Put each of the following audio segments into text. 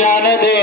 ज्ञान दे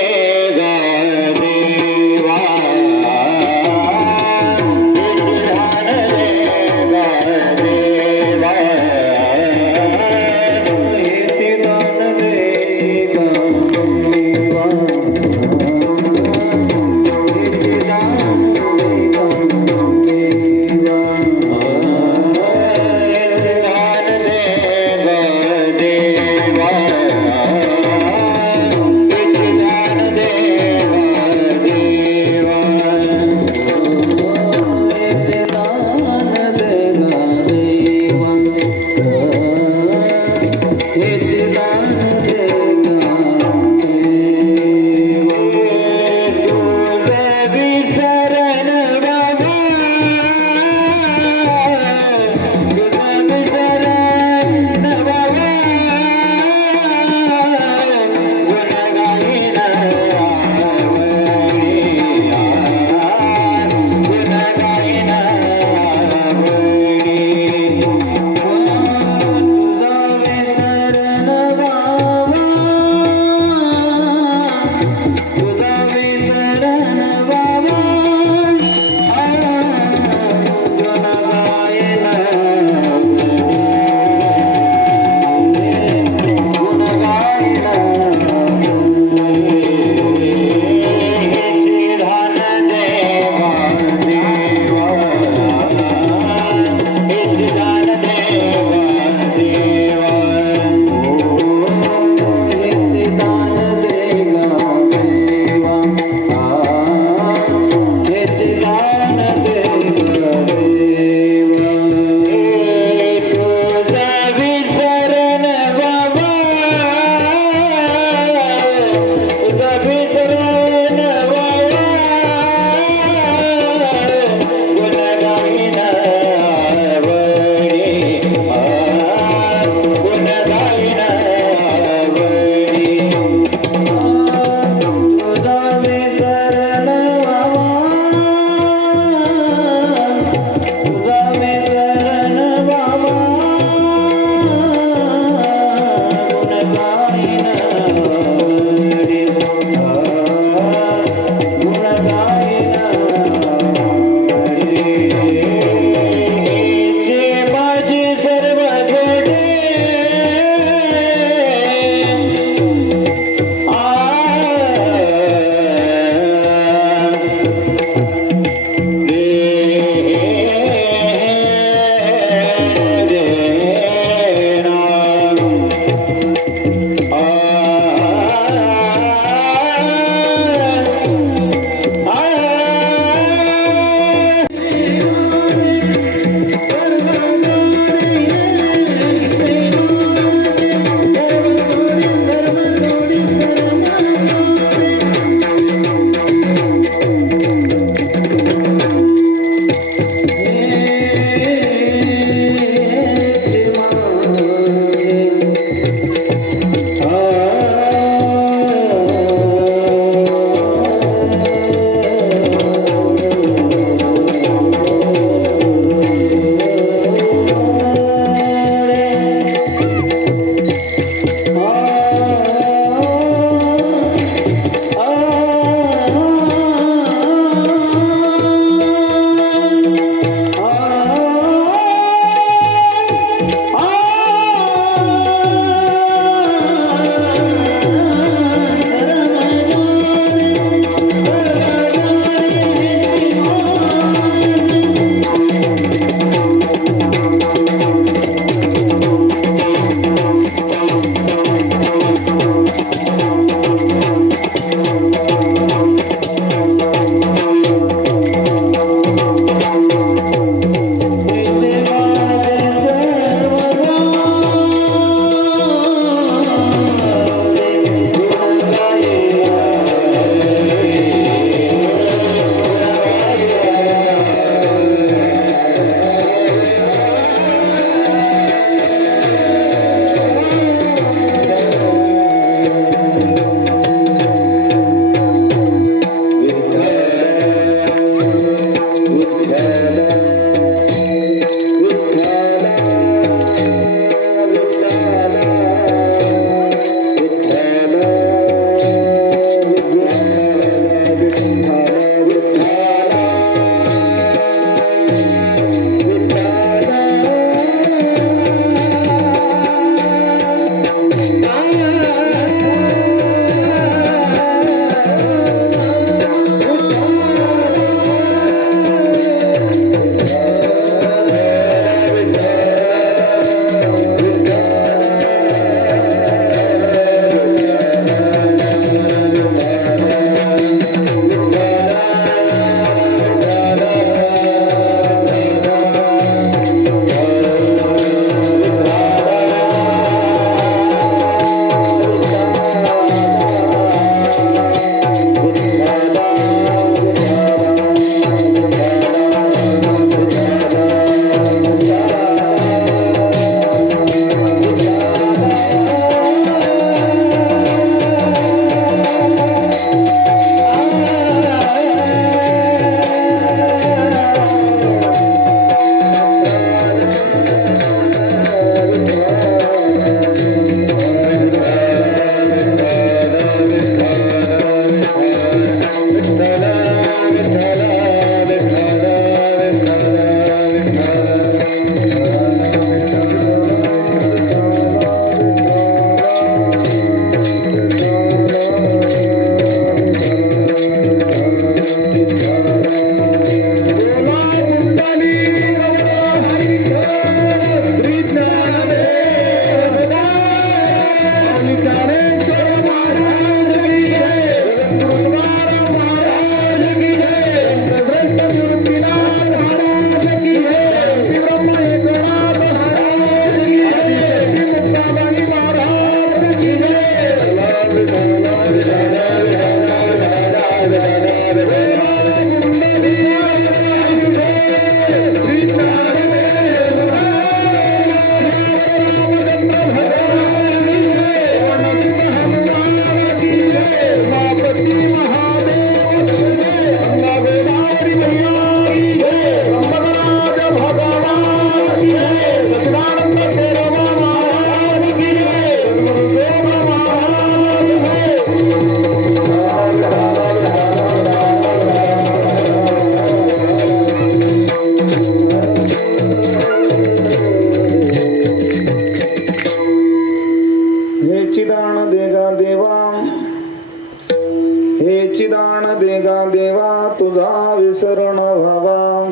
हे चिदान देगा देवा तुझा विसरण व्हावा,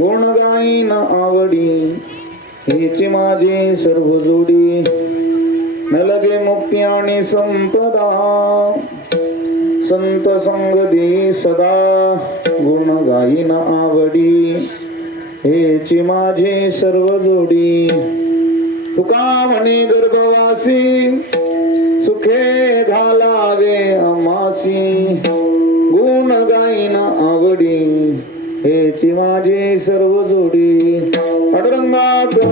गुण गाईन आवडी हेची माझी सर्व जोडी, न लगे मुक्ती आणि संपदा, संत संग दे सदा, गुण गाईन आवडी हेची माझी सर्व जोडी. तुका म्हणे गर्भवासी सुखे घालावे आमासी, गुण गाईन आवडी हेची माझी सर्व जोडी. पांडुरंगा करू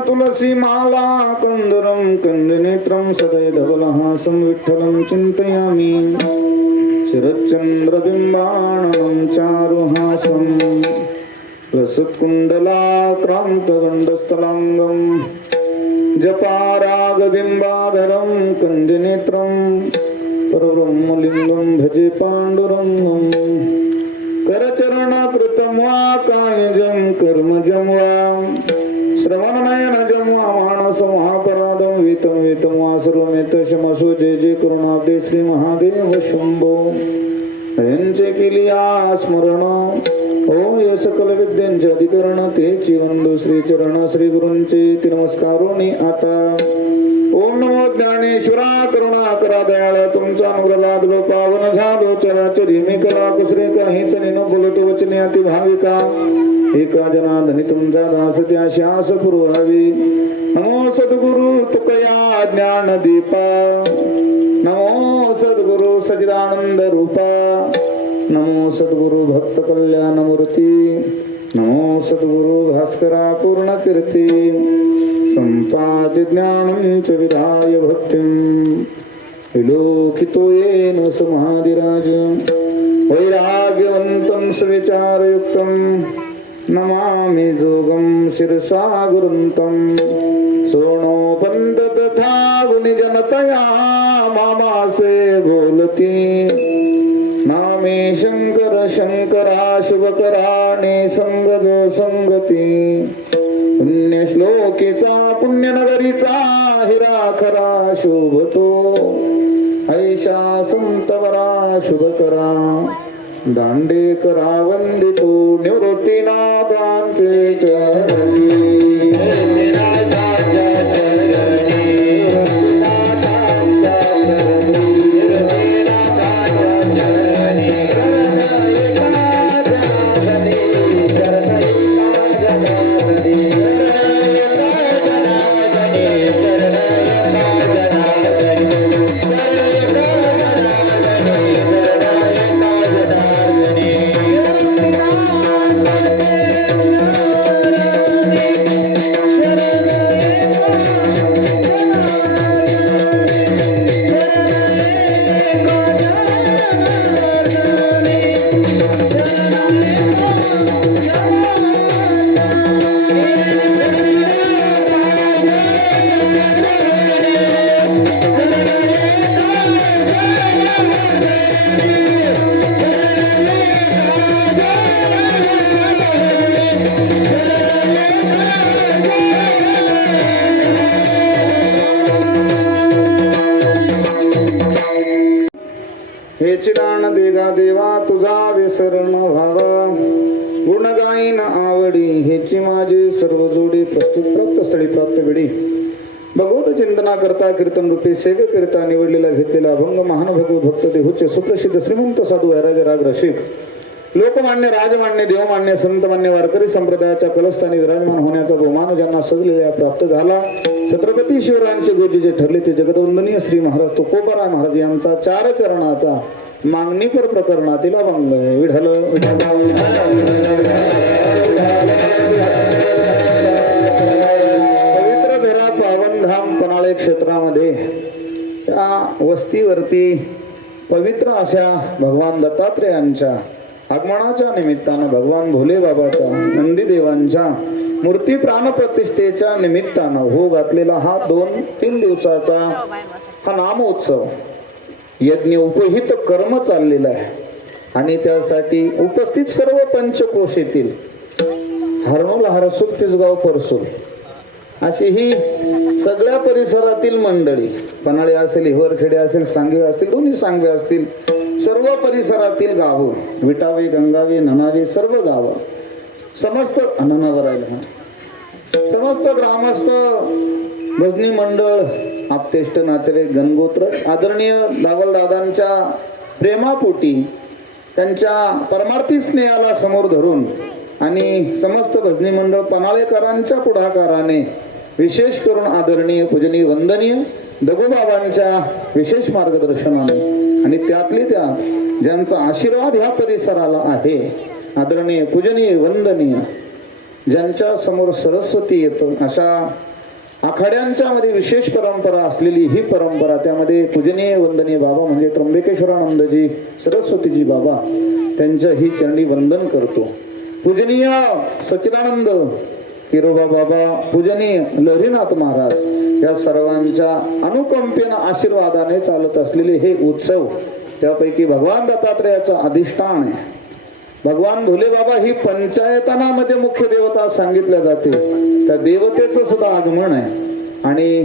तुलसी माला कंदरं कंदनेत्रं सदैधवलहासं विठ्ठलं चिन्तयामि, शरच्चन्द्रबिम्बाणं चारुहासं लसत्कुण्डलाक्रान्तगण्डस्थलाङ्गं, जपारागबिम्बाधरं कंदनेत्रं परब्रह्मलिङ्गं भजे पाण्डुरङ्गं. करचरणकृतं वा कायजं कर्मजं वा, श्रवणनयनजं वा मानस महापराधं वितं वितं वा सर्वमेत क्षमस्व. जय जय करुणाब्दे श्री महादेव शंभो. यांचे केलिया स्मरण ओम या सकल विद्यांचे अधिकरण तेची वंदू श्री चरण श्री गुरूंचे नमस्कारोनी आता. ओम नमो ज्ञानेश्वरा करुणा करा दयाळ तुमचा अनुग्रह लादलो पावन झालो चराचरी मी कला कुसरे काहीच न बोलतो वचने अति भाविका एका जनार्दनी तुमचा दास त्या श्यास पुरवावी. नमो सद्गुरु तुकया ज्ञान दीपा, नमो सद्गुरु सच्चिदानंद रूपा, नमो सद्गुरु भक्त कल्याण मूर्ती, नमो सद्गुरु भास्करा पूर्ण कीर्ती, संपादि ज्ञानं च विधाय भक्तिं विलोकितो येन समाधिराज. वैराग्यवन्तं सुविचारयुक्तं नमामि जोगं शिरसा गुरुन्तं. सोणोपन्त तथा गुणिजनतया मामासे बोलती, नामे शंकर शंकरा शुभकराणे संगजो संगती. पुण्यश्लोकीचा पुण्यनगरीचा हिरा खरा शोभतो, ऐशा संतवरा शुभकरा दांडेकरा वंदितो. निवृत्तीनाथांचे चरणी हे चिदान देगा देवा तुझा विसरण व्हावा, गुण गाईन आवडी हेची माझी सर्व जोडी. प्रस्तुत प्राप्त स्थळी प्राप्त वेळी भगवत चिंतना करता कीर्तन रूपी सेवे करिता निवडलेला घेतलेला अभंग महान भगवत भक्त देहूचे सुप्रसिद्ध श्रीमंत साधू वैराग्य राग रसिक लोकमान्य राजमान्य देवमान्य संतमान्य वारकरी संप्रदायाच्या कलस्थानी विराजमान होण्याचा बहुमान ज्यांना सजलेला प्राप्त झाला. छत्रपती शिवरायांचे गोजी जे ठरले ते जगदवंदनीय श्री महाराज तुकोबाराय महाराज यांचा चार चरणाचा मागणीपर प्रकरणातील अभंग आहे. विठ्ठल पवित्र धरा पावनधाम पन्हाळे क्षेत्रामध्ये त्या वस्तीवरती पवित्र अशा भगवान दत्तात्रेयांच्या आगमनाच्या निमित्तानं भगवान भोले बाबाच्या नंदीदेवांच्या मूर्ती प्राणप्रतिष्ठेच्या निमित्तानं हो घातलेला हा 2-3 दिवसाचा हा नामोत्सव यज्ञ उपहित कर्म चाललेला आहे. आणि त्यासाठी उपस्थित सर्व पंचक्रोशीतील हरनोल हरसूल तिसगाव परसूल अशी ही सगळ्या परिसरातील मंडळी, पन्हाळे असेल, हिवरखेडे असेल, सांगवे असतील, दोन्ही सांगवे असतील, सर्व परिसरातील गावं, विटावे, गंगावे, ननावे, सर्व गावं, समस्त अननावर आहे समस्त ग्रामस्थ, भजनी मंडळ, आपतेष्ट नातेवाईक, गणगोत्र आदरणीय दादांच्या प्रेमापोटी त्यांच्या परमार्थी स्नेहाला समोर धरून आणि समस्त भजनी मंडळ पन्हाळेकरांच्या पुढाकाराने विशेष करून आदरणीय पूजनीय वंदनीय दगोबाबांच्या विशेष मार्गदर्शनाने आणि त्यातले त्यात ज्यांचा आशीर्वाद ह्या परिसराला आहे, आदरणीय पूजनीय वंदनीय ज्यांच्या समोर सरस्वती येतं अशा आखाड्यांच्या मध्ये विशेष परंपरा असलेली ही परंपरा, त्यामध्ये पूजनीय वंदनीय बाबा म्हणजे त्र्यंबकेश्वरानंदजी सरस्वतीजी बाबा त्यांच्या ही चरणी वंदन करतो. पूजनीय सच्चिदानंद किरोबा बाबा, पूजनीय लहरीनाथ महाराज या सर्वांच्या अनुकंपेनं आशीर्वादाने चालत असलेले हे उत्सव, त्यापैकी भगवान दत्तात्रेयाचं अधिष्ठान आहे. भगवान भोले बाबा ही पंचायतनामध्ये मुख्य देवता सांगितल्या जाते, त्या देवतेचं सुद्धा आगमन आहे. आणि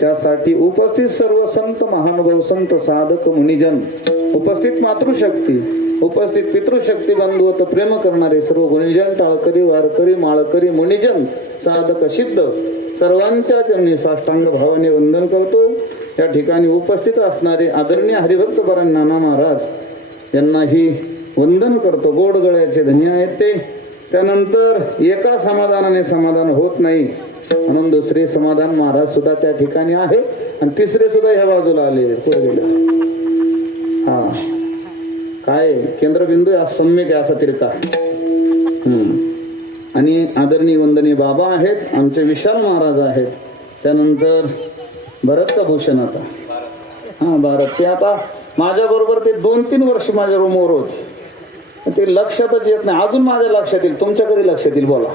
त्यासाठी उपस्थित सर्व संत महानुभाव, संत साधक, मुनिजन, उपस्थित मातृशक्ती, उपस्थित पितृशक्ती, बंधुवत प्रेम करणारे सर्व गुणजन, टाळकरी, वारकरी, माळकरी, मुनिजन, साधक, सिद्ध सर्वांच्या चरणी साष्टांग भावाने वंदन करतो. त्या ठिकाणी उपस्थित असणारे आदरणीय हरिभक्त परायण नाना महाराज यांनाही वंदन करतो. गोड गळ्याचे धनी आहेत ते. त्यानंतर एका समाधानाने समाधान होत नाही म्हणून दुसरे समाधान महाराज सुद्धा त्या ठिकाणी आहे आणि तिसरे सुद्धा ह्या बाजूला आले. हा काय केंद्रबिंदू या सम्यक असा तिरका. आणि आदरणीय वंदनीय बाबा आहेत, आमचे विशाल महाराज आहेत. त्यानंतर भरत का भूषण आता भारत, ते आता माझ्या बरोबर ते 2-3 वर्ष माझ्या रूमवर होते. ते लक्षातच येत नाही, अजून माझ्या लक्षात येईल, तुमच्या कधी लक्षात येईल बोला.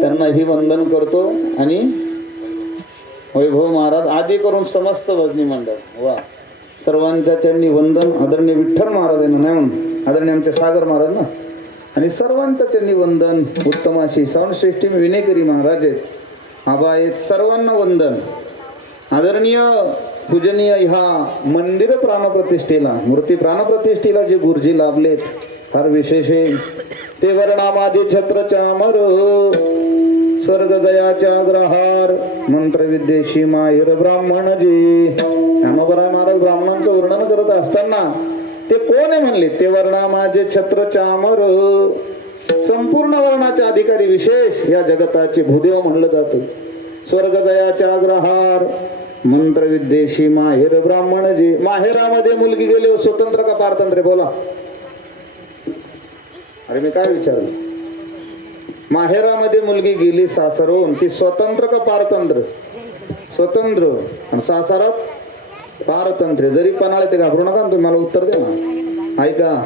त्यांना ही वंदन करतो. आणि वैभव महाराज आदी करून समस्त भजनी मंडळ वा सर्वांच्या चरणी वंदन. आदरणीय विठ्ठल महाराज यांना नाही म्हणून आदरणीय आमचे सागर महाराज ना, आणि सर्वांच्या चरणी वंदन. उत्तम अशी संश्रेष्ठी विनेकरी महाराज आहेत, आबा आहेत, सर्वांना वंदन. आदरणीय पूजनीय ह्या मंदिर प्राणप्रतिष्ठेला, मूर्ती प्राणप्रतिष्ठेला जे गुरुजी लाभलेत फार विशेष आहे. ते वर्णामादी छत्र चामर, स्वर्ग जयाच्या अग्रहार, मंत्रविद्येशी माहिर ब्राह्मण जी. ज्ञानोबराय महाराज ब्राह्मणांचं वर्णन करत असताना ते कोण आहे म्हणले, ते वर्णामाजे छत्र चामर, संपूर्ण वर्णाचे अधिकारी विशेष या जगताचे भूदेव म्हणलं जातं. स्वर्ग जयाच्या अग्रहार, मंत्रविद्येशी माहेर ब्राह्मणजी. माहेरामध्ये मुलगी गेली स्वतंत्र का पारतंत्र्य बोला. अरे मी काय विचारलं, माहेरामध्ये मुलगी गेली सासरहून, ती स्वतंत्र का पारतंत्र्य? स्वतंत्र. आणि सासरात पारतंत्र्य. जरी पणाले ते घाबरू नका, तुम्ही मला उत्तर द्या ना. ऐका,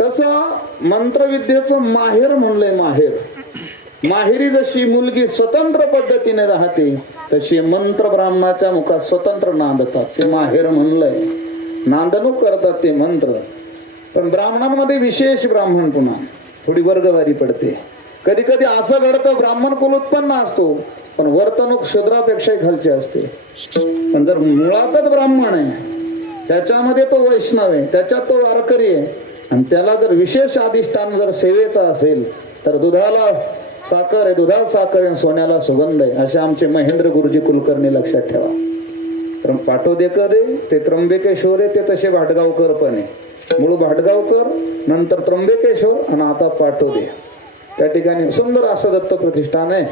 तसं मंत्रविद्येचं माहेर म्हणलंय. माहेर, माहेरी जशी मुलगी स्वतंत्र पद्धतीने राहते तशी मंत्र ब्राह्मणाच्या मुखात स्वतंत्र नांदतात, ते माहेर म्हणलंय. नांदणूक करतात ते मंत्र. पण ब्राह्मणांमध्ये विशेष ब्राह्मण पुन्हा थोडी वर्गवारी पडते. कधी कधी असं घडतं, ब्राह्मण कुल उत्पन्न असतो पण वर्तणूक शूद्रापेक्षाही खालची असते. पण जर मुळातच ब्राह्मण आहे, त्याच्यामध्ये तो वैष्णव आहे, त्याच्यात तो वारकरी आहे, आणि त्याला जर विशेष अधिष्ठान जर सेवेचा असेल तर दुधाला साखर आहे, दुधात साखर आहे, सोन्याला सुगंध आहे. असे आमचे महेंद्र गुरुजी कुलकर्णी लक्षात ठेवा. तर पाटोदेकर आहे ते त्र्यंबकेश्वर आहे, ते तसे भाटगावकर पण आहे. मूळ भाटगावकर, नंतर त्र्यंबकेश्वर आणि आता पाटोदे. त्या ठिकाणी सुंदर असं दत्त प्रतिष्ठान आहे.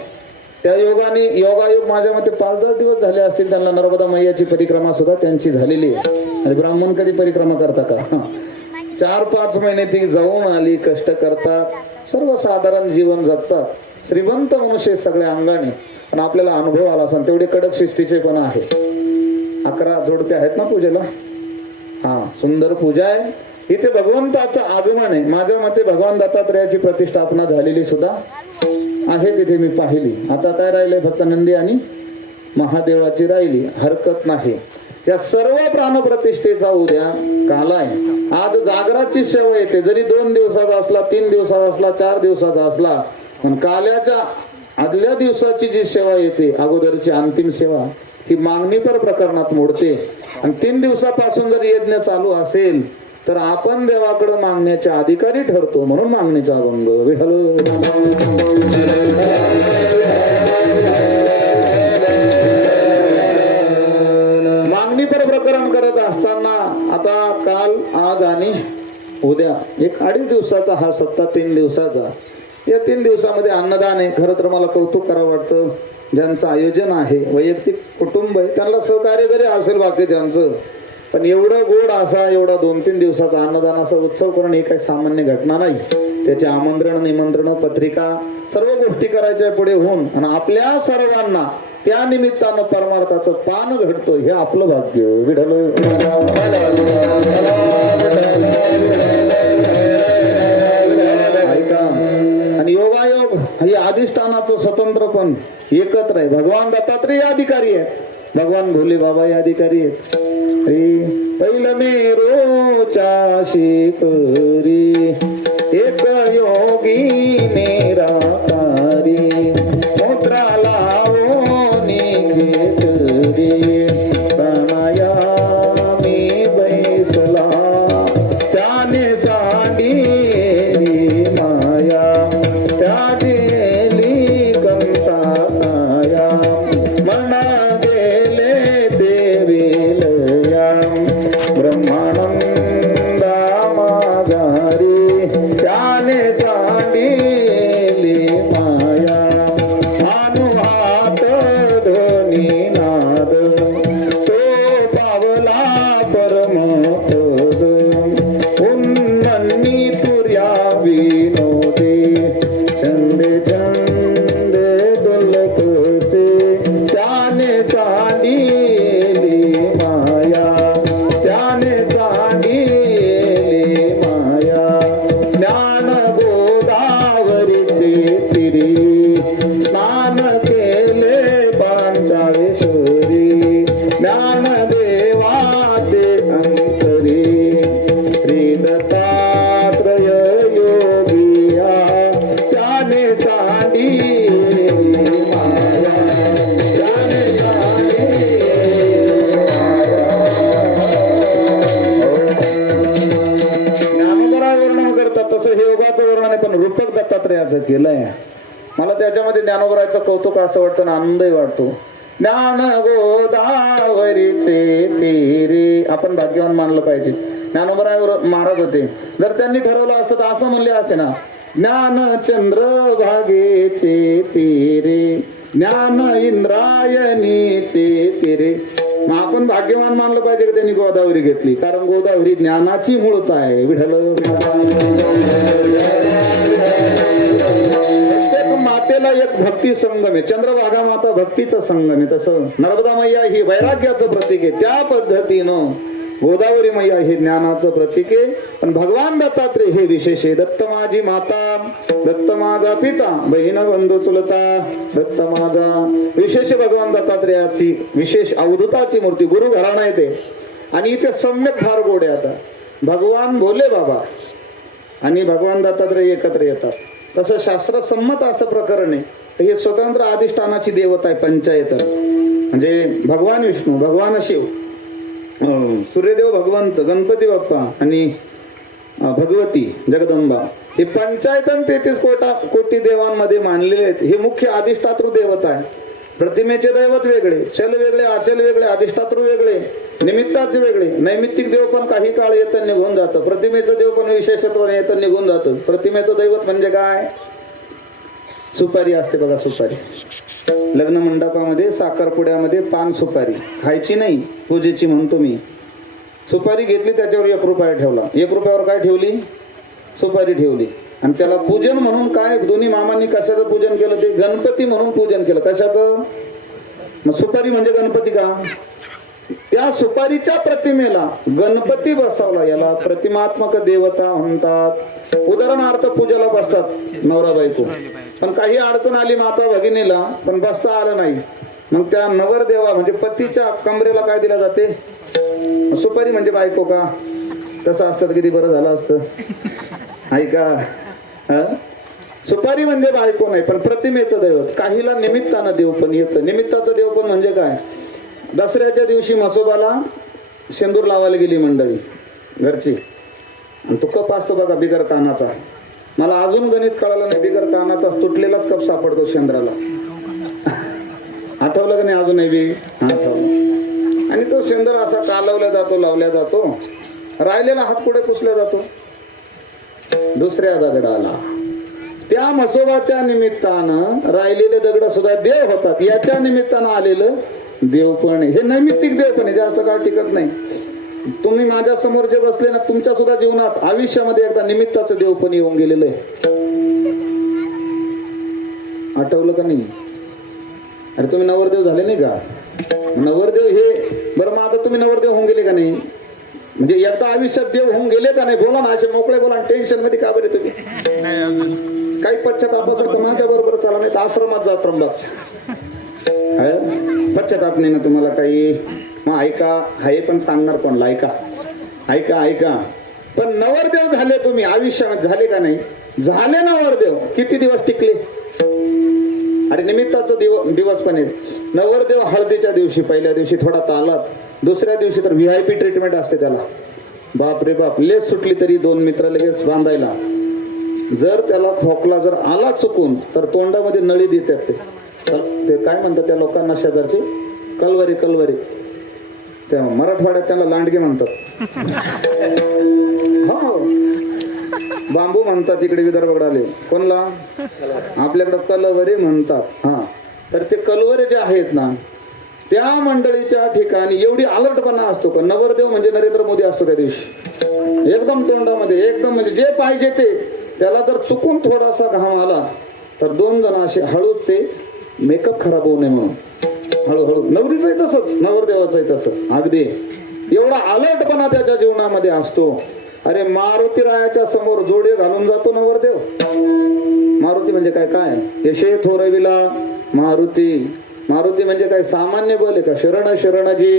त्या योगायोग माझ्या मते 5-10 दिवस झाले असतील त्यांना. नर्मदा मैयाची परिक्रमा सुद्धा त्यांची झालेली आहे. आणि ब्राह्मण कधी परिक्रमा करता का? 4-5 महिने ती जाऊन आली, कष्ट करतात, सर्वसाधारण जीवन जगतात, श्रीमंत मनुष्य सगळ्या अंगाने. पण आपल्याला अनुभव आला असं तेवढे कडक शिस्तीचे पण आहे. 11 जोडते आहेत ना पूजेला. सुंदर पूजा आहे. इथे भगवंताचा आगमन आहे. माझ्या मते भगवान दत्तात्रयाची प्रतिष्ठापना झालेली सुद्धा आहे तिथे मी पाहिली. आता काय राहिले? फक्त नंदी आणि महादेवाची राहिली. हरकत नाही. या सर्व प्राणप्रतिष्ठेचा उद्या काल आहे. आज जागराची सेवा येते. जरी 2 दिवसाचा असला, 3 दिवसाचा असला, 4 दिवसाचा असला, पण काल्याच्या आदल्या दिवसाची जी सेवा येते, अगोदरची अंतिम सेवा, ही मागणीपर प्रकरणात मोडते. आणि 3 दिवसापासून जर यज्ञ चालू असेल तर आपण देवाकडे मागण्याचे अधिकारी ठरतो. म्हणून मागणीचा अभंग. मागणीपर प्रकरण करत असताना आता काल, आज आणि उद्या 1-2.5 दिवसाचा हा सप्ताह, 3 दिवसाचा. या 3 दिवसामध्ये अन्नदान आहे. खरं तर मला कौतुक करावं वाटतं ज्यांचं आयोजन आहे, वैयक्तिक कुटुंब आहे, त्यांना सहकार्य जरी असेल बाकीच्यांचं, पण एवढं गोड असा, एवढा 2-3 दिवसाचा अन्नदान असा उत्सव करणं ही काही सामान्य घटना नाही. त्याचे आमंत्रण, निमंत्रण, पत्रिका, सर्व गोष्टी करायच्या पुढे होऊन आणि आपल्या सर्वांना त्या निमित्तानं परमार्थाचं पान घडतं, हे आपलं भाग्य. विठ्ठल आणि योगायोग हे अधिष्ठानाचं स्वतंत्र पण एकत्र आहे. भगवान दत्तात्रय अधिकारी आहे, भगवान भोले बाबा हे अधिकारी आहेत. पहिलं मेरोच्या शिखरी एक योगी निराकारी, मोत्राला घेतली प्राणायामी बैसला, त्याने सांगितली माया, त्या गेली कंता काया, मना गेले देवीलया, ब्रह्मानंदा माघारी, त्याने सांगितली माया, अनुहात ध्वनी नाद, तो पावला परमपद, उन्ननी तुर्या विनोदे, छंदे छंदे डोलकसे, त्याने सांगितली माया, त्याने सांगितली माया, ज्ञान गोदावरीचे तिरी, स्नान केले पांचाळेश्वरी, ज्ञानदेवाचे अंतरी, श्री दत्तात्रय योगिया, त्याने सांगितली माया, त्याने ज्ञानोबरा वर्णन करतात तसं हे योगाचं वर्णन आहे, पण रूपक दत्तात्रयाचं केलंय. मला त्याच्यामध्ये ज्ञानोबराचं कौतुक असं वाटतं ना, आनंदही वाटतो. ज्ञान गोदावरीचे तीरे, आपण भाग्यवान मानलं पाहिजे. ज्ञानोबराय महाराज होते, जर त्यांनी ठरवलं असतं तर असं म्हणले असते ना, ज्ञान चंद्रभागेचे तीरे, ज्ञान इंद्रायणीचे तीरे. मग आपण भाग्यवान मानलं पाहिजे की त्यांनी गोदावरी घेतली, कारण गोदावरी ज्ञानाची मूळता आहे. विठ्ठल मातेला एक भक्ती संगम आहे. चंद्रभागा माता भक्तीचा संगम आहे. तसं नर्मदा मैया ही वैराग्याचं प्रतीक आहे. त्या पद्धतीनं गोदावरी मैया हे ज्ञानाचं प्रतीक आहे. पण भगवान दत्तात्रय हे विशेष आहे. दत्त माझी माता, दत्त माझा पिता, बहीण बंधू चुलता, दत्त माझा. विशेष भगवान दत्तात्रयाची विशेष अवधूताची मूर्ती, गुरु घराणा येते. आणि इथे सम्यक फार गोड आहे. आता भगवान भोले बाबा आणि भगवान दत्तात्रय एकत्र येतात. तसं शास्त्रसंमत असं प्रकरण आहे. हे स्वतंत्र अधिष्ठानाची देवता आहे. पंचायत म्हणजे भगवान विष्णू, भगवान शिव, सूर्यदेव भगवंत, गणपती बाप्पा आणि भगवती जगदंबा, हे पंचायतन 33 कोटी देवांमध्ये मानलेले आहेत. हे मुख्य अधिष्ठातृ देवता आहे. प्रतिमेचे दैवत वेगळे, चल वेगळे, आचल वेगळे, अधिष्ठातृ वेगळे, निमित्ताचे वेगळे. नैमित्तिक देव पण काही काळ येतं निघून जातं. प्रतिमेचं देव पण विशेषत्वाने येतं निघून जातं. प्रतिमेचं दैवत म्हणजे काय? सुपारी असते बघा, सुपारी लग्न मंडपामध्ये साखरपुड्यामध्ये पान सुपारी खायची नाही, पूजेची म्हणतो मी. सुपारी घेतली, त्याच्यावर 1 रुपया ठेवला. 1 रुपयावर काय ठेवली? सुपारी ठेवली. आणि त्याला पूजन म्हणून काय, दोन्ही मामांनी कशाचं पूजन केलं? ते गणपती म्हणून पूजन केलं. कशाचं? मग सुपारी म्हणजे गणपती का? त्या सुपारीच्या प्रतिमेला गणपती बसवला. याला प्रतिमात्मक देवता म्हणतात. उदाहरणार्थ पूजेला बसतात नवरा बायको, पण काही अडचण आली माता भगिनीला, पण बसता आलं नाही, मग त्या नवरदेवा म्हणजे पतीच्या कमरेला काय दिल्या जाते? सुपारी. म्हणजे बायको का? तसं असतं किती बरं झालं असतं. ऐका, सुपारी म्हणजे बायको नाही, पण प्रतिमेचं दैवत. काहीला निमित्तानं देव पण येतं. निमित्ताचं देव पण म्हणजे काय? दसऱ्याच्या दिवशी म्हसोबाला शेंदूर लावायला गेली मंडळी घरची, आणि तो कप असतो बघा बिगर कानाचा. मला अजून गणित कळालं नाही. बिगर कानाचा तुटलेलाच कप सापडतो शेंद्राला. आठवलं का नाही अजूनही बी? आठवलं. आणि तो शेंदर असा कालवला जातो, लावल्या जातो, राहिलेला हात पुढे पुसला जातो दुसऱ्या दगडाला. त्या म्हसोबाच्या निमित्तानं राहिलेले दगड सुद्धा देव होतात. याच्या निमित्तानं आलेलं देव पण. हे नैमित्तिक देव पण जास्त काळ टिकत नाही. तुम्ही माझ्या समोर जे बसले ना, तुमच्या सुद्धा जीवनात आयुष्यामध्ये एकदा निमित्ताचं देव पण येऊन गेलेलं आहे. आठवलं का नाही? अरे तुम्ही नवरदेव झाले नाही का? नवरदेव हे बरं, मग आता तुम्ही नवरदेव होऊन गेले का नाही? म्हणजे एकदा आयुष्यात देव होऊन गेले का नाही? बोला ना, असे मोकळे बोला. टेन्शन मध्ये का बरे तुम्ही? काही पश्चाताप असेल तर माझ्या बरोबर चला, नाही तर आश्रमात जा त्र्यंबकच्या. पश्चाताप नाही ना तुम्हाला काही? मग ऐका, हे पण सांगणार कोणला? ऐका ऐका ऐका. पण नवरदेव झाले तुम्ही आयुष्यामध्ये, झाले का नाही? झाले नवरदेव. किती दिवस टिकले? अरे निमित्ताचं दिवस पण आहे. नवरदेव हळदीच्या दिवशी, पहिल्या दिवशी थोडा तालात, दुसऱ्या दिवशी तर VIP ट्रीटमेंट असते त्याला. बाप रे बाप, लेस सुटली तरी 2 मित्र लगेच बांधायला. जर त्याला खोकला जर आला चुकून तर तोंडामध्ये नळी देतात. ते काय म्हणतात त्या लोकांना शेजारचे? कलवरी. कलवरी. त्या मराठवाड्यात त्याला लांडगे म्हणतात. हो, बांबू म्हणतात इकडे विदर्भाकडे आले. कोणला? आपल्याकडे कलवरी म्हणतात. हा, तर ते कलवरे जे आहेत ना, त्या मंडळीच्या ठिकाणी एवढी अलर्टपणा असतो का? नवरदेव म्हणजे नरेंद्र मोदी असतो त्या दिवशी. एकदम तोंडामध्ये एकदम म्हणजे जे पाहिजे ते. त्याला जर चुकून थोडासा घाम आला तर 2 जण असे हळूच, ते मेकअप खराब होऊ नये म्हणून हळूहळू. नवरीचंही तसंच, नवरदेवाचंही तसंच. अगदी एवढा अलर्टपणा त्याच्या जीवनामध्ये असतो. अरे मारुती रायाच्या समोर जोडे घालून जातो नवरदेव. मारुती म्हणजे काय? काय यशे थोरविला मारुती. मारुती म्हणजे काय? सामान्य बोले का? शरण शरणजी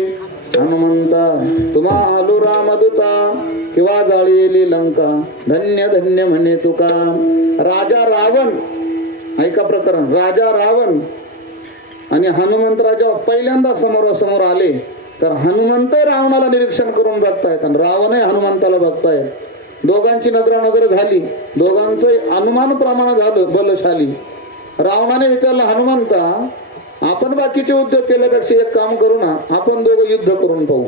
हनुमंता, तुम्हा आलू रामदूता, किंवा जाळीली लंका, धन्य धन्य म्हणे तुका. राजा रावण, ऐका प्रकरण. राजा रावण आणि हनुमंत राजा पहिल्यांदा समोरासमोर आले, तर हनुमंत रावणाला निरीक्षण करून बघतायत आणि रावणही हनुमंताला बघतायत. दोघांची नजरानजर झाली, दोघांचं अनुमान प्रमाण झालं बलशाली. रावणाने विचारलं, हनुमंता, आपण बाकीचे उद्योग केल्यापेक्षा एक काम करू ना, आपण दोघं युद्ध करून पाहू.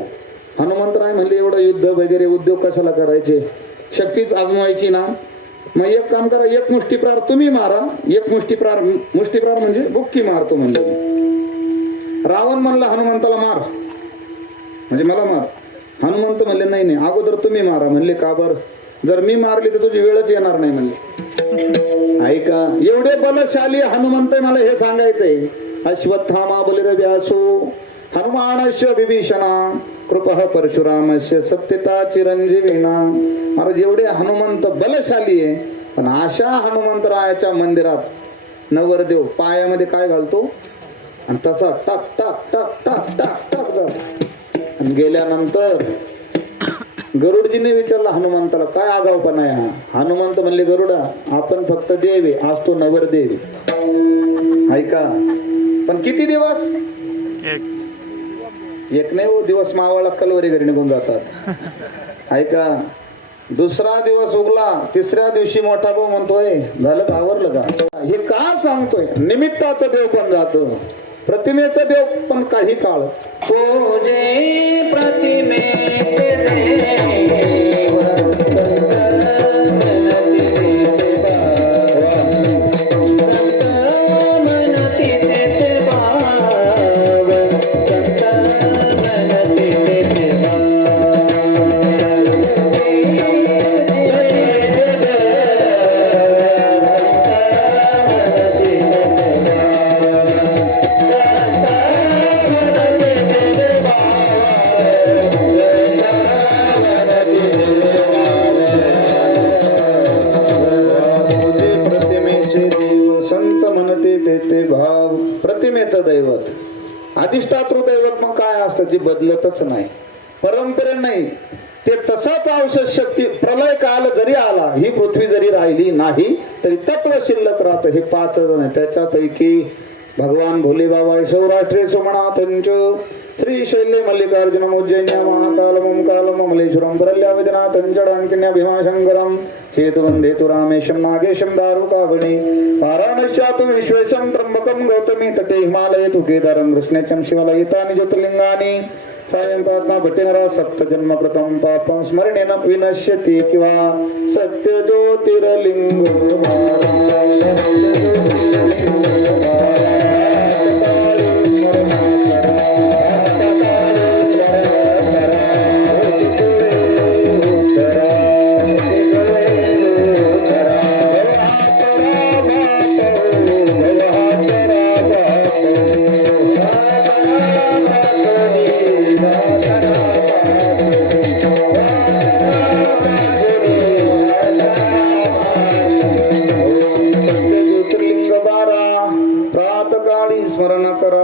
हनुमंतराय म्हणले, एवढं युद्ध वगैरे उद्योग कशाला करायचे? शक्तीच आजमावायची ना. मग एक काम करा, एक मुष्टीप्रार तुम्ही मारा, एक मुष्टीप्रार म्हणजे बुक्की मारतो म्हणजे. रावण म्हणला हनुमंताला मार, म्हणजे मला मार. हनुमंत म्हणले, नाही नाही, अगोदर तुम्ही मारा. म्हणले, का बर? जर मी मारली तर तुझी वेळच येणार नाही म्हणले. ऐका, एवढे बलशाली हनुमंत, मला हे सांगायचंय. अश्वत्थामा बलिरव्यासो हनुमानस्य विभीषणा, कृपः परशुरामस्य सत्यता चिरंजीविना. महाराज एवढे हनुमंत बलशाली आहे, पण अशा हनुमंतरायाच्या मंदिरात नवरदेव पायामध्ये काय घालतो? आणि तसा टाक टाक टाक टाक टाक टाक जातो. आणि गेल्यानंतर गरुडजीने विचारलं हनुमंताला, काय आगाऊपणा आहे हा? हनुमंत म्हणले, गरुडा, आपण फक्त देव आहे, आज तो नवरदेव. ऐका, पण किती दिवस? एक नाही हो, दिवस मावळला कलवरी घरी निघून जातात. ऐका, दुसरा दिवस उगला, तिसऱ्या दिवशी मोठा भाऊ म्हणतोय, झालं का? आवरलं का? हे का सांगतोय? निमित्ताचं देव पण जातो, प्रतिमेचं देव पण काही काळ. पूजे प्रतिमेचे देव, बदलतच नाही, परंपरे नाही, ते तसाच औषध शक्ती प्रलय काल जरी आला, ही पृथ्वी जरी राहिली नाही तरी तत्व शिल्लक राहत. हे 5 जण आहे, त्याच्यापैकी भगवान भोले बाबा सौराष्ट्रीय सोमनाथंच श्री शैल्य मल्लिकार्जुनम उज्जैन्या महाकालमं कालममलेश्वरम परल्याविदनाथं डांकिन्या भीमाशंकरम चेतवंदे तु रामेशं नागेशं दारुकावणे वाराणस्यातु विश्वेशं त्र्यंबकं गौतमी तटे हिमालये तु केदारं कृष्णेचं शिवलयितानि ज्योतिर्लिंगानि सायं पात्मा भट्टिनरा सप्तजन्म कृतं पापं स्मरणेन विनश्यति किंवा सत्य ज्योतिर्लिंग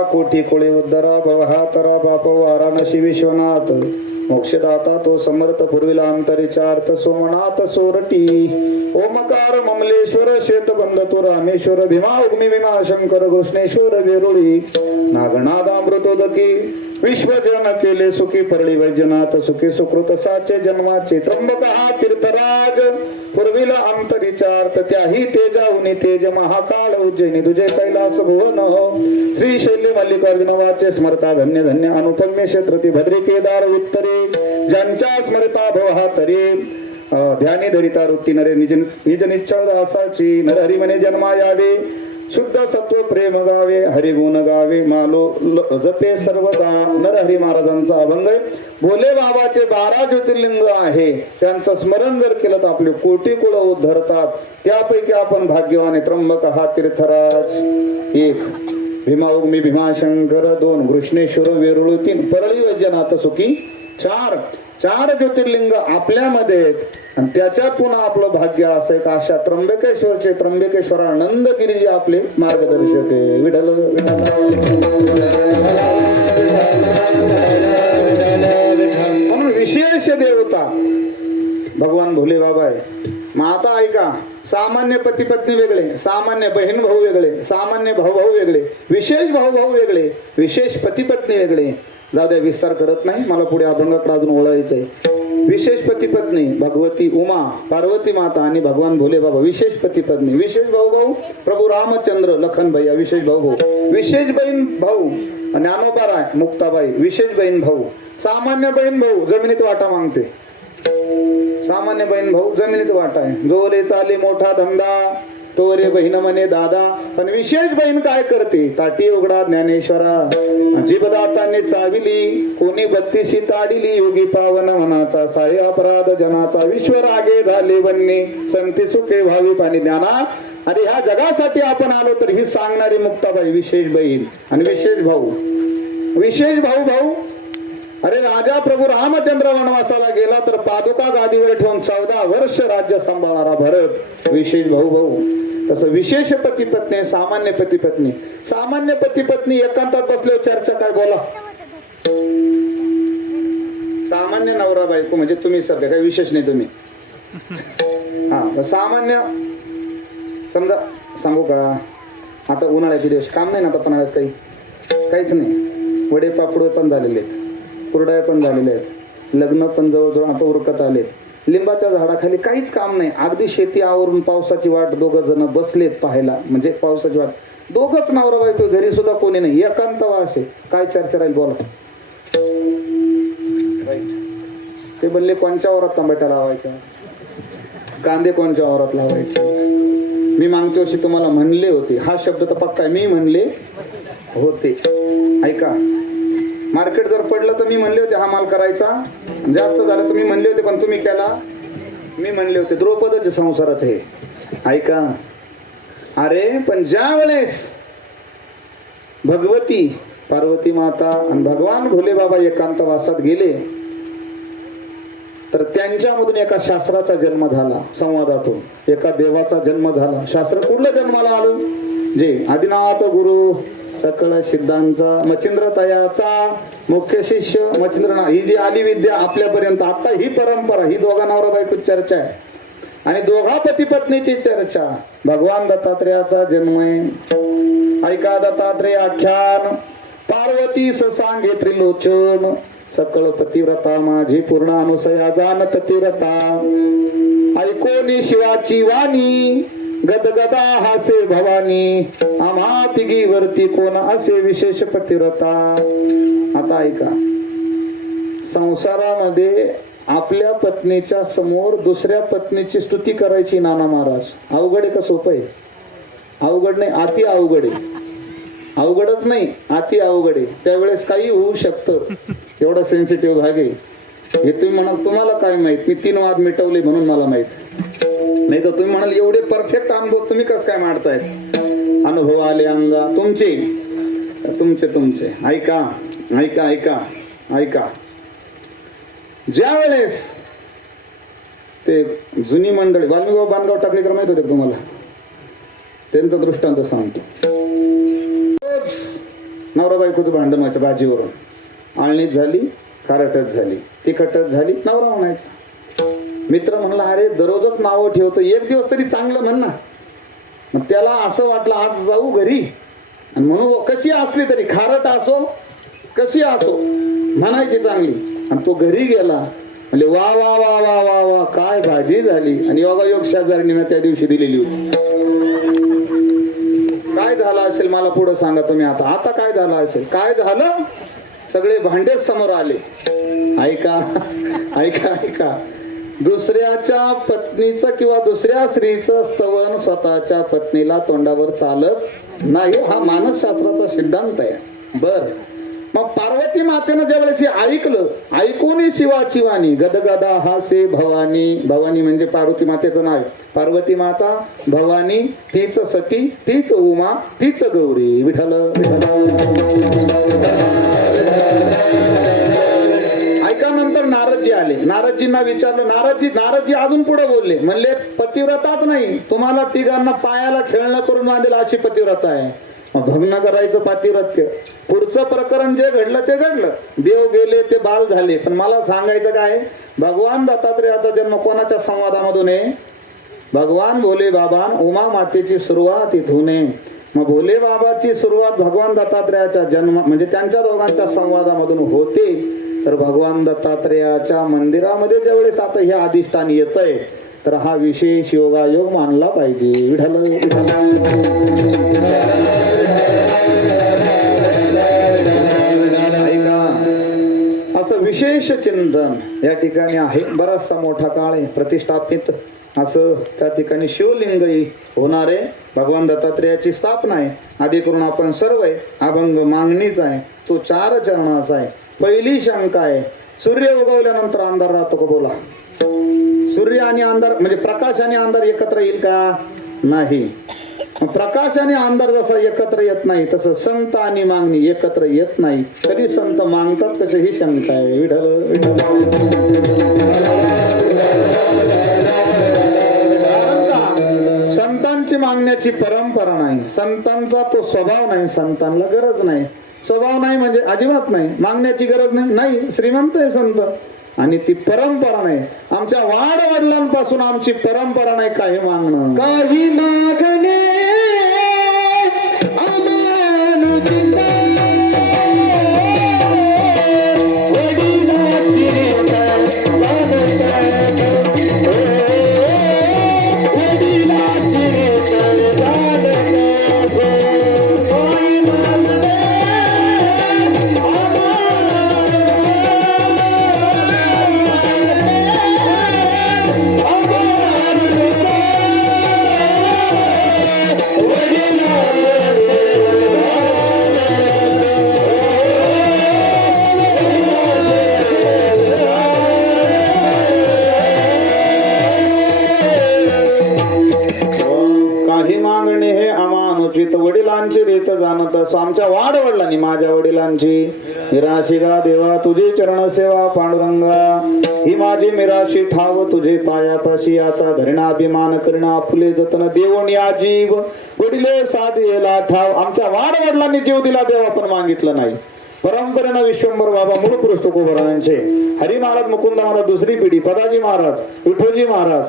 कोटी कोळे उद्धरा भवहातरा बाप वाराणसी विश्वनाथ मोक्षदाता तो समर्थ पूर्वीला अंतरिचार्थ सोमनाथ सोरटी ओमकार ममलेश्वर श्वेतबंध तो रामेश्वर भीमा उग्मी विमा शंकर कृष्णेश्वर वेरुळी नागनादामृतोदकी विश्वजन केले सुखी परळी वैजनाथ सुखी सुकृत साचे जन्माचे त्र्यंबक हा तीर्थराज पूर्वीला अंतरिचार्थ त्याही तेजाहुनी तेज महाकाळ उज्जैनी तुझे कैलास भुवन श्री शैल्य मल्लिकार्जुन वाचे स्मरता धन्य धन्य अनुपम्य क्षेत्रती भद्री केदार उत्तरे ज्यांच्या स्मरता भव हा तरी ध्यानी धरिता वृत्ती नरे निज निश्चळ दासाची नर हरी मने जन्मा यावे शुद्ध सत्व प्रेम गावे हरिगुण गावे मालो जपे सर्वदा नरहरी महाराजांचा अभंग भोले बाबाचे 12 ज्योतिर्लिंग आहे, त्यांचं स्मरण जर केलं तर आपले कोटी कुळ उद्धरतात. त्यापैकी आपण भाग्यवान आहे. त्र्यंबक हा तीर्थराज 1, भीमा उग्मी भीमाशंकर 2, कृष्णेश्वर वेरुळ 3, परळी वैजनाथ सुखी 4 ज्योतिर्लिंग आपल्यामध्ये आहेत. आणि त्याच्यात पुन्हा आपलं भाग्य असं का अशा त्र्यंबकेश्वरचे त्र्यंबकेश्वरानंदगिरी आपले मार्गदर्शक आहे. विठ्ठल म्हणून विशेष देवता भगवान भोले बाबा आहे. मग आता ऐका, सामान्य पती पत्नी वेगळे, सामान्य बहीण भाऊ वेगळे, सामान्य भाऊ वेगळे, विशेष भाऊ वेगळे, विशेष पती पत्नी वेगळे. जाऊ द्या, विस्तार करत नाही, मला पुढे अभंगाकडे अजून ओळखायचंय. विशेष पती पत्नी भगवती उमा पार्वती माता आणि भगवान भोले बाबा विशेष पती पत्नी. विशेष भाऊ प्रभू रामचंद्र लखन भैया विशेष भाऊ. विशेष बहीण भाऊ ज्ञानोबा मुक्ताबाई विशेष बहीण भाऊ. सामान्य बहीण भाऊ जमिनीत वाटा मागते. सामान्य बहीण भाऊ जमिनीत वाटा आहे. जोरे चाले मोठा धंदा तो रे बहीण म्हणे दादा. पण विशेष बहीण काय करते? ताटी उघडा ज्ञानेश्वरा जीवदाताने चाविली कोणी 32 ताडिली योगी पावन मनाचा साय अपराध जनाचा विश्व रागे झाले बनणे संती सुखे भावी पाणी ज्ञाना. अरे ह्या जगासाठी आपण आलो तर ही सांगणारी मुक्ताबाई विशेष बहीण. आणि विशेष भाऊ भाऊ अरे राजा प्रभू रामचंद्र वनवासाला गेला तर पादुका गादीवर ठेवून 14 वर्ष राज्य सांभाळणारा भरत विशेष भाऊ. तसं विशेष पती पत्नी सामान्य पती पत्नी. सामान्य पती पत्नी एकांतात बसल्यावर चर्चा काय बोला. सामान्य नवरा बायको म्हणजे तुम्ही सध्या काही विशेष नाही तुम्ही. हा सामान्य समजा सांगू का, आता उन्हाळ्याचे दिवस काम नाही ना, आता उन्हाळ्यात काहीच नाही. वडे पापड पण झालेले आहेत, कुरड्या पण झालेल्या आहेत, लग्न पण जवळजवळ आता उरकत आलेत. लिंबाच्या झाडाखाली काहीच काम नाही. अगदी शेती आवरून पावसाची वाट 2 जण बसलेत पाहायला. म्हणजे पावसाची वाट 2च नवरा बायको, घरी सुद्धा कोणी नाही, एकांत वास आहे. काय चर्चा राहील बोला. ते म्हणले कोणच्या वावरात टमाटा लावायच्या, कांदे कोणच्या वावरात लावायचे. मी मागच्या वर्षी तुम्हाला म्हणले होते, हा शब्द तर पक्का मी म्हणले होते. ऐका, मार्केट जर पडलं तर मी म्हणले होते हा माल करायचा, जास्त झालं तर मी म्हणले होते पण तुम्ही केला. मी म्हणले होते द्रौपदचे संसारात हे. ऐका, अरे पण ज्या वेळेस भगवती पार्वती माता आणि भगवान भोले बाबा एकांतवासात गेले तर त्यांच्यामधून एका शास्त्राचा जन्म झाला. संवादातून एका देवाचा जन्म झाला. शास्त्र कुठलं जन्माला आलं? जे आदिनाथ गुरु सकळ सिद्धांचा मच्छिंद्रतयाचा मुख्य शिष्य मच्छिंद्रनाथ. ही जी आली विद्या आपल्यापर्यंत आता ही परंपरा, ही दोघा नवरा बायको चर्चा आहे आणि दोघा पती पत्नीची चर्चा. भगवान दत्तात्रेयाचा जन्म आहे. ऐका दत्तात्रेय आख्यान. पार्वतीस सांगे त्रिलोचन, सकळ पतिव्रता माझी पूर्ण अनुसया जाण पतिव्रता. ऐकोनी शिवाची वाणी, गदगदा हासे भवानी, आम्हा तिघी वरती कोण असे विशेष पतिव्रता. आता ऐका, संसारामध्ये आपल्या पत्नीच्या समोर दुसऱ्या पत्नीची स्तुती करायची नाना महाराज अवघड आहे का सोपं आहे? अवघड नाही, अति अवघड आहे. अवघडच नाही, अति अवघड आहे. त्यावेळेस काही होऊ शकतं, एवढा सेन्सिटिव्ह भाग आहे. हे तुम्ही म्हणाल तुम्हाला काय माहित, मी 3 वाद मिटवले म्हणून मला माहित. नाही तर तुम्ही म्हणाल एवढे परफेक्ट अनुभव तुम्ही कसं काय मांडताय? अनुभव आले अंगा तुमचे तुमचे तुमचे. ऐका ऐका ऐका ऐका. ज्या वेळेस ते जुनी मंडळी वाल्मिक बांधगाव टाकलेकर माहित होते तुम्हाला, त्यांचा दृष्टांत सांगतो. नवरा बायकोचं भांडण व्हायचं भाजीवरून. आळणीच झाली, खारटच झाली, तिखटच झाली, नवरा म्हणायचा. मित्र म्हणला अरे दररोजच नावं ठेवतो, एक दिवस तरी चांगलं म्हण ना. मग त्याला असं वाटलं आज जाऊ घरी आणि म्हणून कशी असली तरी खारट असो कशी असो म्हणायची चांगली. आणि तो घरी गेला म्हणजे वा वा वा वा वा वा काय भाजी झाली. आणि योगायोग शेजारणीनं त्या दिवशी दिलेली होती. काय झालं असेल मला पुढे सांगा तुम्ही. आता आता काय झालं असेल? काय झालं? सगळे भांडेच समोर आले. ऐका ऐका ऐका. दुसऱ्याच्या पत्नीचं किंवा दुसऱ्या स्त्रीचं स्तवन स्वतःच्या पत्नीला तोंडावर चालत नाही, हा मानसशास्त्राचा सिद्धांत आहे. बर, मग पार्वती मातेनं ज्यावेळेस हे ऐकलं, ऐकून शिवाची वाणी, गदगदा हासे भवानी. भवानी म्हणजे पार्वती मातेचं नाव. पार्वती माता, भवानी, तीच सती, तीच उमा, तीच गौरी. विठ्ठल विठ्ठल. ऐका, नंतर नारदजी आले. नारदजींना विचारलं. नारदजी अजून पुढे बोलले. म्हणले पतिव्रताच नाही, तुम्हाला तिघांना पायाला खेळणं करून बांधेल अशी पतिव्रता आहे. भग्न करायचं पातिव्रत्य. पुढचं प्रकरण जे घडलं ते घडलं. देव गेले ते बाल झाले. पण मला सांगायचं काय, भगवान दत्तात्रेयाचा जन्म कोणाच्या संवादामधून आहे? भगवान भोले बाबा उमा मातेची सुरुवात इथून आहे. मग भोले बाबाची सुरुवात भगवान दत्तात्रेयाच्या जन्म म्हणजे त्यांच्या दोघांच्या संवादामधून होते. तर भगवान दत्तात्रेयाच्या मंदिरामध्ये ज्यावेळेस आता हे अधिष्ठान येतंय तर हा विशेष योगायोग मानला पाहिजे. विठ्ठल विठ्ठल. असं विशेष चिंतन या ठिकाणी आहे. बराचसा मोठा काळ आहे प्रतिष्ठापित असं त्या ठिकाणी शिवलिंगही होणार आहे. भगवान दत्तात्रेयाची स्थापना आहे. आधी करून आपण सर्व आहे. अभंग मागणीचा आहे, तो 4 चरणाचा आहे. पहिली शंका आहे, सूर्य उगवल्यानंतर अंधार राहतो का? बोला. सूर्य आणि अंधार म्हणजे प्रकाश आणि अंधार एकत्र येईल का? नाही. प्रकाश आणि अंधार जसा एकत्र येत नाही तसं संत आणि मागणी एकत्र येत नाही. कधी संत मागतात कसे ही शंका आहे. विठ्ठल विठ्ठल. संतांची मागण्याची परंपरा नाही, संतांचा तो स्वभाव नाही, संतांना गरज नाही. स्वभाव नाही म्हणजे अजिबात नाही, मागण्याची गरज नाही. श्रीमंत आहे संत आणि ती परंपरा नाही. आमच्या वाडवडिलांपासून आमची परंपरा नाही काही मागणं. काही मागणे वडिलांची रीत जाणत. आमच्या वाडवडिलांनी, माझ्या वडिलांची निराशी गा देवा तुझी चरण सेवा पांडुरंगा ही माझी मिराशी ठाव तुझे पायापाशी याचा धरणा अभिमान करणं आपुले जतन देऊन या जीव वडिले साधेला ठाव आमच्या वाडवडिलांनी जीव दिला देवा पण मागितलं नाही परंपरेनं विश्वंभर बाबा मूळ पुरुष तुकोबरायांचे हरी महाराज मुकुंद महाराज दुसरी पिढी पदाजी महाराज विठोजी महाराज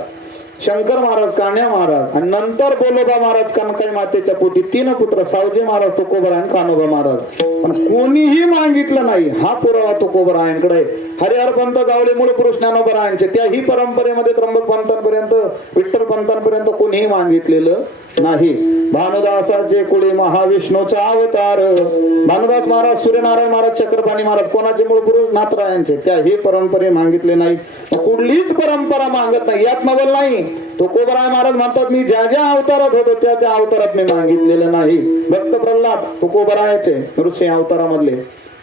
शंकर महाराज कान्या महाराज आणि नंतर बोलोबा महाराज कनकाई मातेच्या पोटी 3 पुत्र सावजी महाराज तुकोबरा आणि कान्होबा महाराज पण कोणीही मागितलं नाही हा पुरावा तुकोबरायांकडे हरिहर पंत गावले मूळ पुरुष ज्ञानोबरायांचे त्याही परंपरेमध्ये त्र्यंबक पंतांपर्यंत विठ्ठल पंतांपर्यंत कोणीही मागितलेलं नाही भानुदासाचे कुळी महाविष्णूचा अवतार भानुदास महाराज सूर्यनारायण महाराज चक्रपाणी महाराज कोणाचे मूळ पुरुष नाथरायांचे त्याही परंपरे मागितले नाही कुठलीच परंपरा मागत नाही यात नवल नाही तुकोबराय महाराज म्हणतात मी ज्या ज्या अवतारात होतो त्या त्या अवतारात मी मागितलेलं नाही भक्त प्रल्हाद तुकोबरायाचे नृसिंह अवतारामधले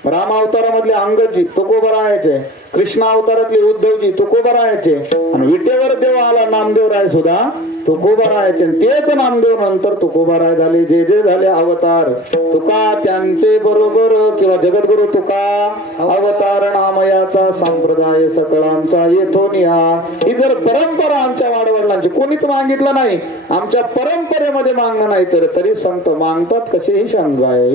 राम अवतारामधले अंगदजी तुकोबरायाचे कृष्ण अवतारातले उद्धवजी तुकोबरायाचे आणि विटेवर देव आला नामदेव राय सुद्धा तुकोबरायाचे तेच नामदेव नंतर तुकोबराय झाले जे जे झाले अवतार तुका त्यांचे बरोबर किंवा जगद्गुरु तुका अवतार नामयाचा संप्रदाय सकळांचा येथून या ही जर परंपरा आमच्या वाडवडिलांची कोणीच मागितलं नाही आमच्या परंपरेमध्ये मागणं नाही तर तरी संत मागतात कसेही सांगाय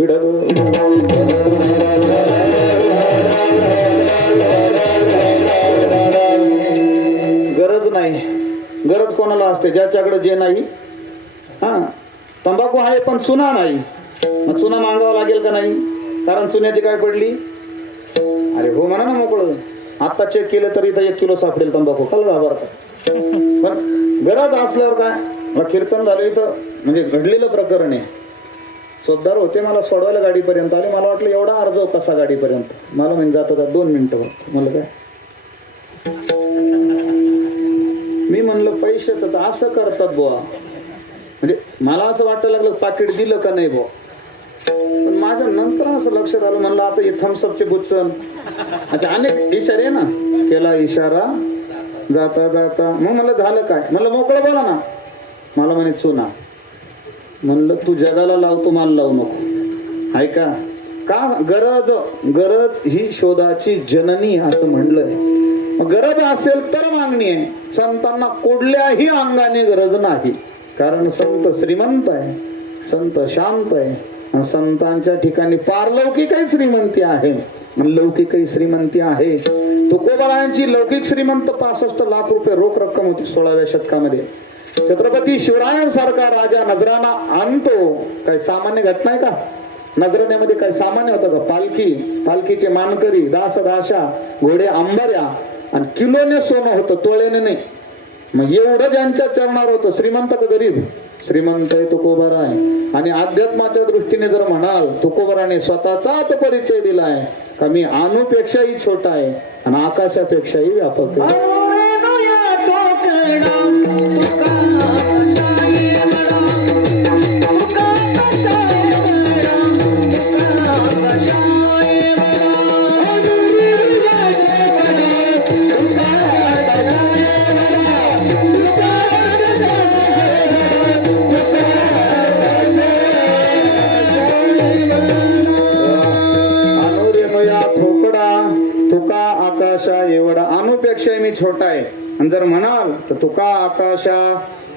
गरज नाही गरज कोणाला असते ज्याच्याकडे जे नाही हा तंबाखू आहे पण चुना नाही मग चुना मागावा लागेल का नाही कारण चुन्याची काय पडली अरे हो म्हणा ना मोकळं आता चेक केलं तरी तर 1 किलो सापडेल तंबाखू कळलं बरं पण गरज असल्यावर काय मग कीर्तन झालं तर म्हणजे घडलेलं प्रकरण आहे सोदार होते मला सोडवायला गाडीपर्यंत आले मला वाटलं एवढा अर्ज कसा गाडीपर्यंत मला म्हणजे जात होता 2 मिनिटं मला काय मी म्हणलं पैसे तर असं करतात बुवा म्हणजे मला असं वाटायला लागलं पाकिट दिलं का नाही बुवा पण माझ्या नंतर असं लक्षात आलं म्हणलं आता हे थम्सअपचे बुच्चन अच्छा अनेक इशारे ना केला इशारा जाता जाता मग म्हणलं झालं काय म्हणलं मोकळं बोला ना मला म्हणे चुना म्हणलं तू जगाला लावतो मला लावू नको ऐका का गरज ही शोधाची जननी असं म्हणलंय गरज असेल तर मागणी आहे संतांना कुठल्याही अंगाने गरज नाही कारण संत श्रीमंत आहे संत शांत आहे संतांच्या ठिकाणी पारलौकिकही श्रीमंती आहे लौकिकही श्रीमंती आहे तुकोबरायांची लौकिक श्रीमंत 65 लाख रुपये रोख रक्कम होती 16व्या शतकामध्ये छत्रपती शिवरायांसारखा राजा नजराना आणतो काही सामान्य घटना आहे का नजराण्यामध्ये काही सामान्य होतं का पालखीचे मानकरी दासदाशा घोडे अंबाऱ्या आणि किलोने सोनं होतं तोळ्याने नाही मग एवढं ज्यांच्या चरणावर होतं श्रीमंत का गरीब श्रीमंत आहे तुकोबराय आणि अध्यात्माच्या दृष्टीने जर म्हणाल तुकोबराने स्वतःचाच परिचय दिलाय का मी अणुपेक्षाही छोटा आहे आणि आकाशापेक्षाही व्यापक आहे एवढा अणुपेक्षा मी छोटा आहे आणि जर म्हणाल तर तुका आकाशा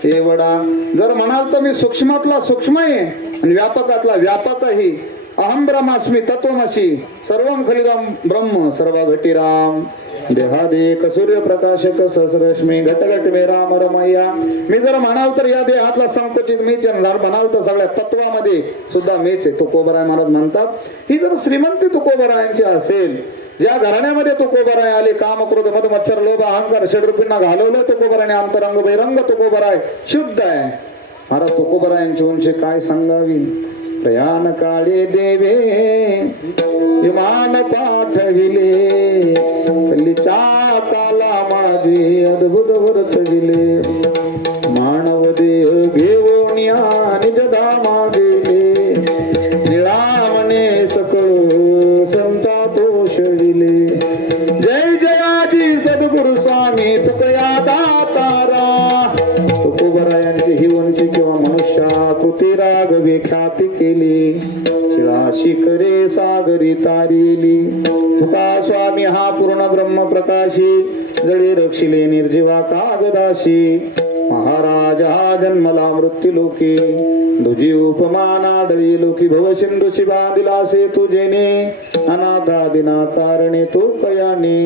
एवढा जर म्हणाल तर मी सूक्ष्मातला सूक्ष्म आहे आणि व्यापकातला व्यापकही अहम ब्रह्मास्मी तत्वमसी सर्वम खलिदम ब्रह्म सर्व घटिराम देहादेक सूर्यप्रकाशक सहस्रश्मी घटघट मे राम रमय्या मी जर म्हणाल तर या देहातला संकुचित मीच म्हणाल तर सगळ्या तत्वामध्ये सुद्धा मीच आहे तुकोबराय महाराज म्हणतात ही जर श्रीमंती तुकोबरायांची असेल ज्या घराण्यामध्ये तुकोबराय आले काम क्रोध मद मत्सर लोभ अहंकार षड्रूपींना घालवलं तुकोबराने अंतरंग बहिरंग तुकोबराय शुद्ध आहे महाराज तुकोबरायांची उंची काय सांगावी प्रयाण काळे देवे विमान पाठविले कल्लीच्या काला माझे अद्भुत व्रत दिले मानव देह घेऊन या निज धामा गेले निळामने सकळ संता दोष दिले जय जयाजी सद्गुरु स्वामी तुकया दातारा तुकोबरायांची ही उंची किंवा मनुष्या कृती राग विख्याती केली शिळा अशी करे सागरी तारिली. तुका स्वामी हा पूर्ण ब्रह्म प्रकाशी जळे रक्षिले निर्जीवा कागदाशी. महाराज हा जन्मला मृत्यू लोकी दुजी उपमाना डळी लोकी भव सिंधूशी बांधिला से तुझेने अनाथा दिना कारणे तो कयाने.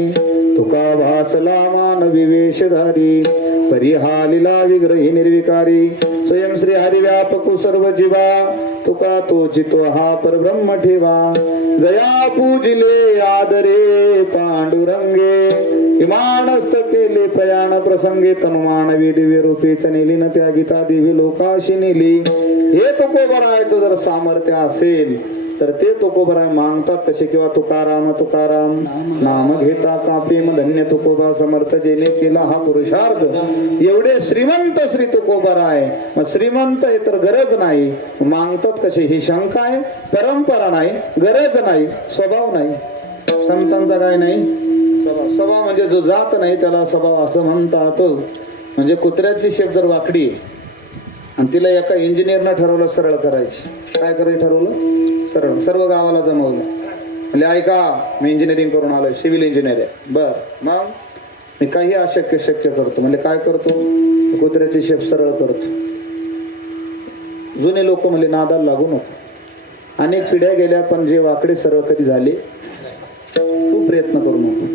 तुका भासला मानवी वेशधारी परिहालिला विग्रही निर्विकारी स्वयं श्री हरी व्यापक सर्व जीवा. तुका तो चितो हा परब्रह्म ठेवा जया पूजिले आदरे पांडुरंगे. विमानस्थ केले प्रयाण प्रसंगे तनुमानवी दिव्य रूपी चनेली न त्या गीता दिव्य लोकाशी नेली. हे तुकोबरायचं जर सामर्थ्य असेल तर ते तुकोबराय मागतात कसे किंवा तुकाराम तुकाराम नाम घेता का प्रेम धन्य तुकोबा समर्थ जेने केला हा पुरुषार्थ. एवढे श्रीमंत श्री तुकोबराय. मग श्रीमंत आहे तर गरज नाही मागतात कसे ही शंका आहे. परंपरा नाही गरज नाही स्वभाव नाही. संतांचा काय नाही स्वभाव म्हणजे जो जात नाही त्याला स्वभाव असं म्हणतात. म्हणजे कुत्र्याची शेप जर वाकडी आहे आणि तिला एका इंजिनियरनं ठरवलं सरळ करायची. काय करायचं ठरवलं सरळ. सर्व गावाला जमवलं म्हणजे ऐका मी इंजिनिअरिंग करून आलोय सिव्हिल इंजिनियर आहे. बर मग मी काही अशक्य शक्य करतो. म्हणजे काय करतो कुत्र्याची शेप सरळ करतो. जुने लोक म्हणजे नादाला लागू नको. अनेक पिढ्या गेल्या पण जे वाकडे सरळ कधी झाले तू प्रयत्न करू नको.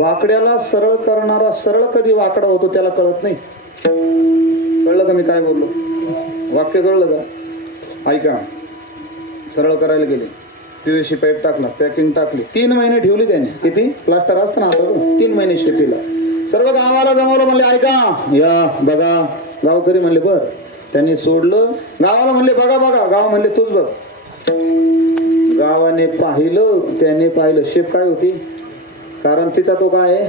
वाकड्याला सरळ करणारा सरळ कधी वाकडा होतो त्याला कळत नाही. कळलं का मी काय बोललो. वाक्य कळलं का. ऐका सरळ करायला गेले पीयूसी पाईप टाकला पॅकिंग टाकली 3 महिने ठेवली त्याने. किती प्लास्टर असतं ना आता 3 महिने शेतीला. सर्व गावाला जमवलं म्हणले ऐका या बघा. गावकरी म्हणले बर. त्यांनी सोडलं गावाला म्हणले बघा बघा. गाव म्हणले तूच बघ. गावाने पाहिलं त्याने पाहिलं शेप काय होती. कारण तिचा तो काय आहे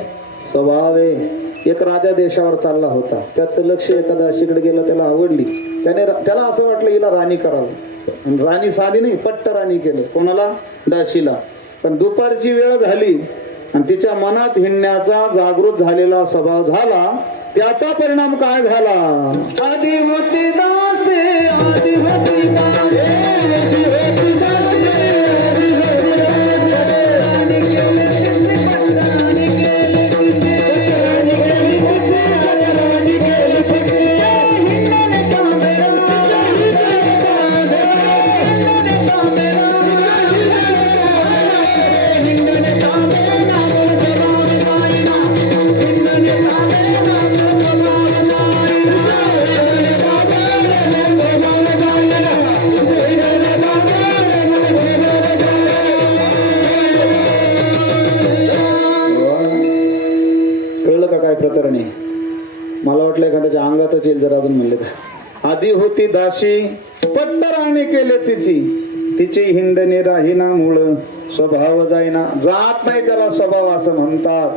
स्वभाव आहे. एक राजा देशावर चालला होता त्याचं लक्ष एका दाशीकडे गेलं त्याला आवडली. त्याला असं वाटलं हिला राणी करावं. राणी साधी नाही पट्ट राणी केलं. कोणाला दाशीला. पण दुपारची वेळ झाली आणि तिच्या मनात हिंडण्याचा जागृत झालेला स्वभाव झाला. त्याचा परिणाम काय झाला. आदिवती दासे आदिवती दासे मला वाटलं एखाद्याच्या अंगातच येईल जर अजून म्हणले तर. आधी होती दाशी पट्ट राणी केले तिची हिंडणे राहीना मूळ स्वभाव जाईना. जात नाही त्याला स्वभाव असं म्हणतात.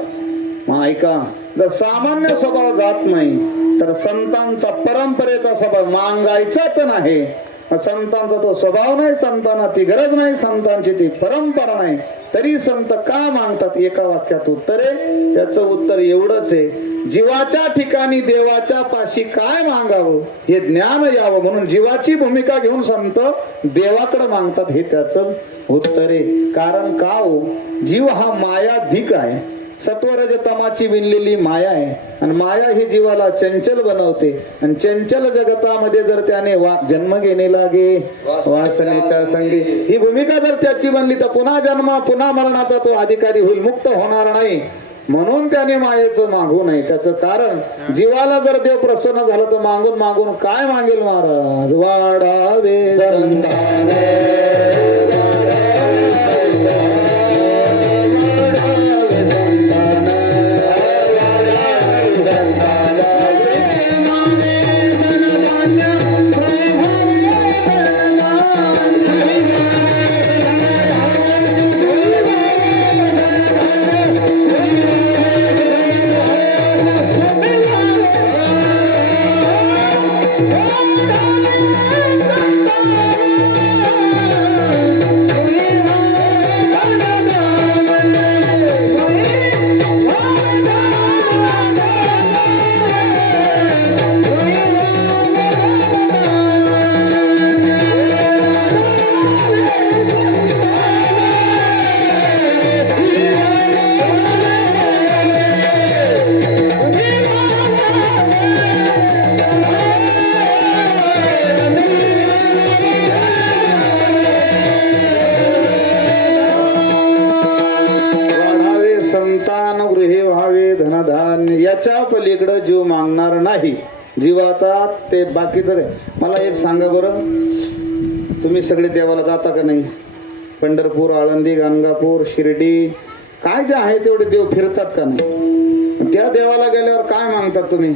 मग ऐका जर सामान्य स्वभाव जात नाही तर संतांचा परंपरेचा स्वभाव मागायचाच नाही. संतांचा तो स्वभाव नाही संतांना ती गरज नाही संतांची ती परंपरा नाही तरी संत का मागतात. एका वाक्यात उत्तर आहे. त्याचं उत्तर एवढंच आहे जीवाच्या ठिकाणी देवाच्या पाशी काय मागावं हे ज्ञान यावं म्हणून जीवाची भूमिका घेऊन संत देवाकडे मागतात. हे त्याचं उत्तर आहे. कारण का हो जीव हा मायाधिक आहे. सत्वरज तमाची विणलेली माया आहे आणि माया ही जीवाला चंचल बनवते आणि चंचल जगतामध्ये जर त्याने जन्म घेणे लागे वासनेच्या संगी ही भूमिका जर त्याची बनली तर पुन्हा जन्म पुन्हा मरणाचा तो अधिकारी होईल मुक्त होणार नाही. म्हणून त्याने मायेचं मागू नये. त्याचं कारण जीवाला जर देव प्रसन्न झाला तर मागून मागून काय मागेल महाराज. वाढावे धनधान्य याच्या पलीकडे जीव मागणार नाही. जीवाचा ते बाकीचं काय. मला एक सांगा बरं, तुम्ही सगळे देवाला जाता का नाही? पंढरपूर, आळंदी, गाणगापूर, शिर्डी, काय जे आहे तेवढे देव फिरतात का नाही? त्या देवाला गेल्यावर काय मागतात तुम्ही?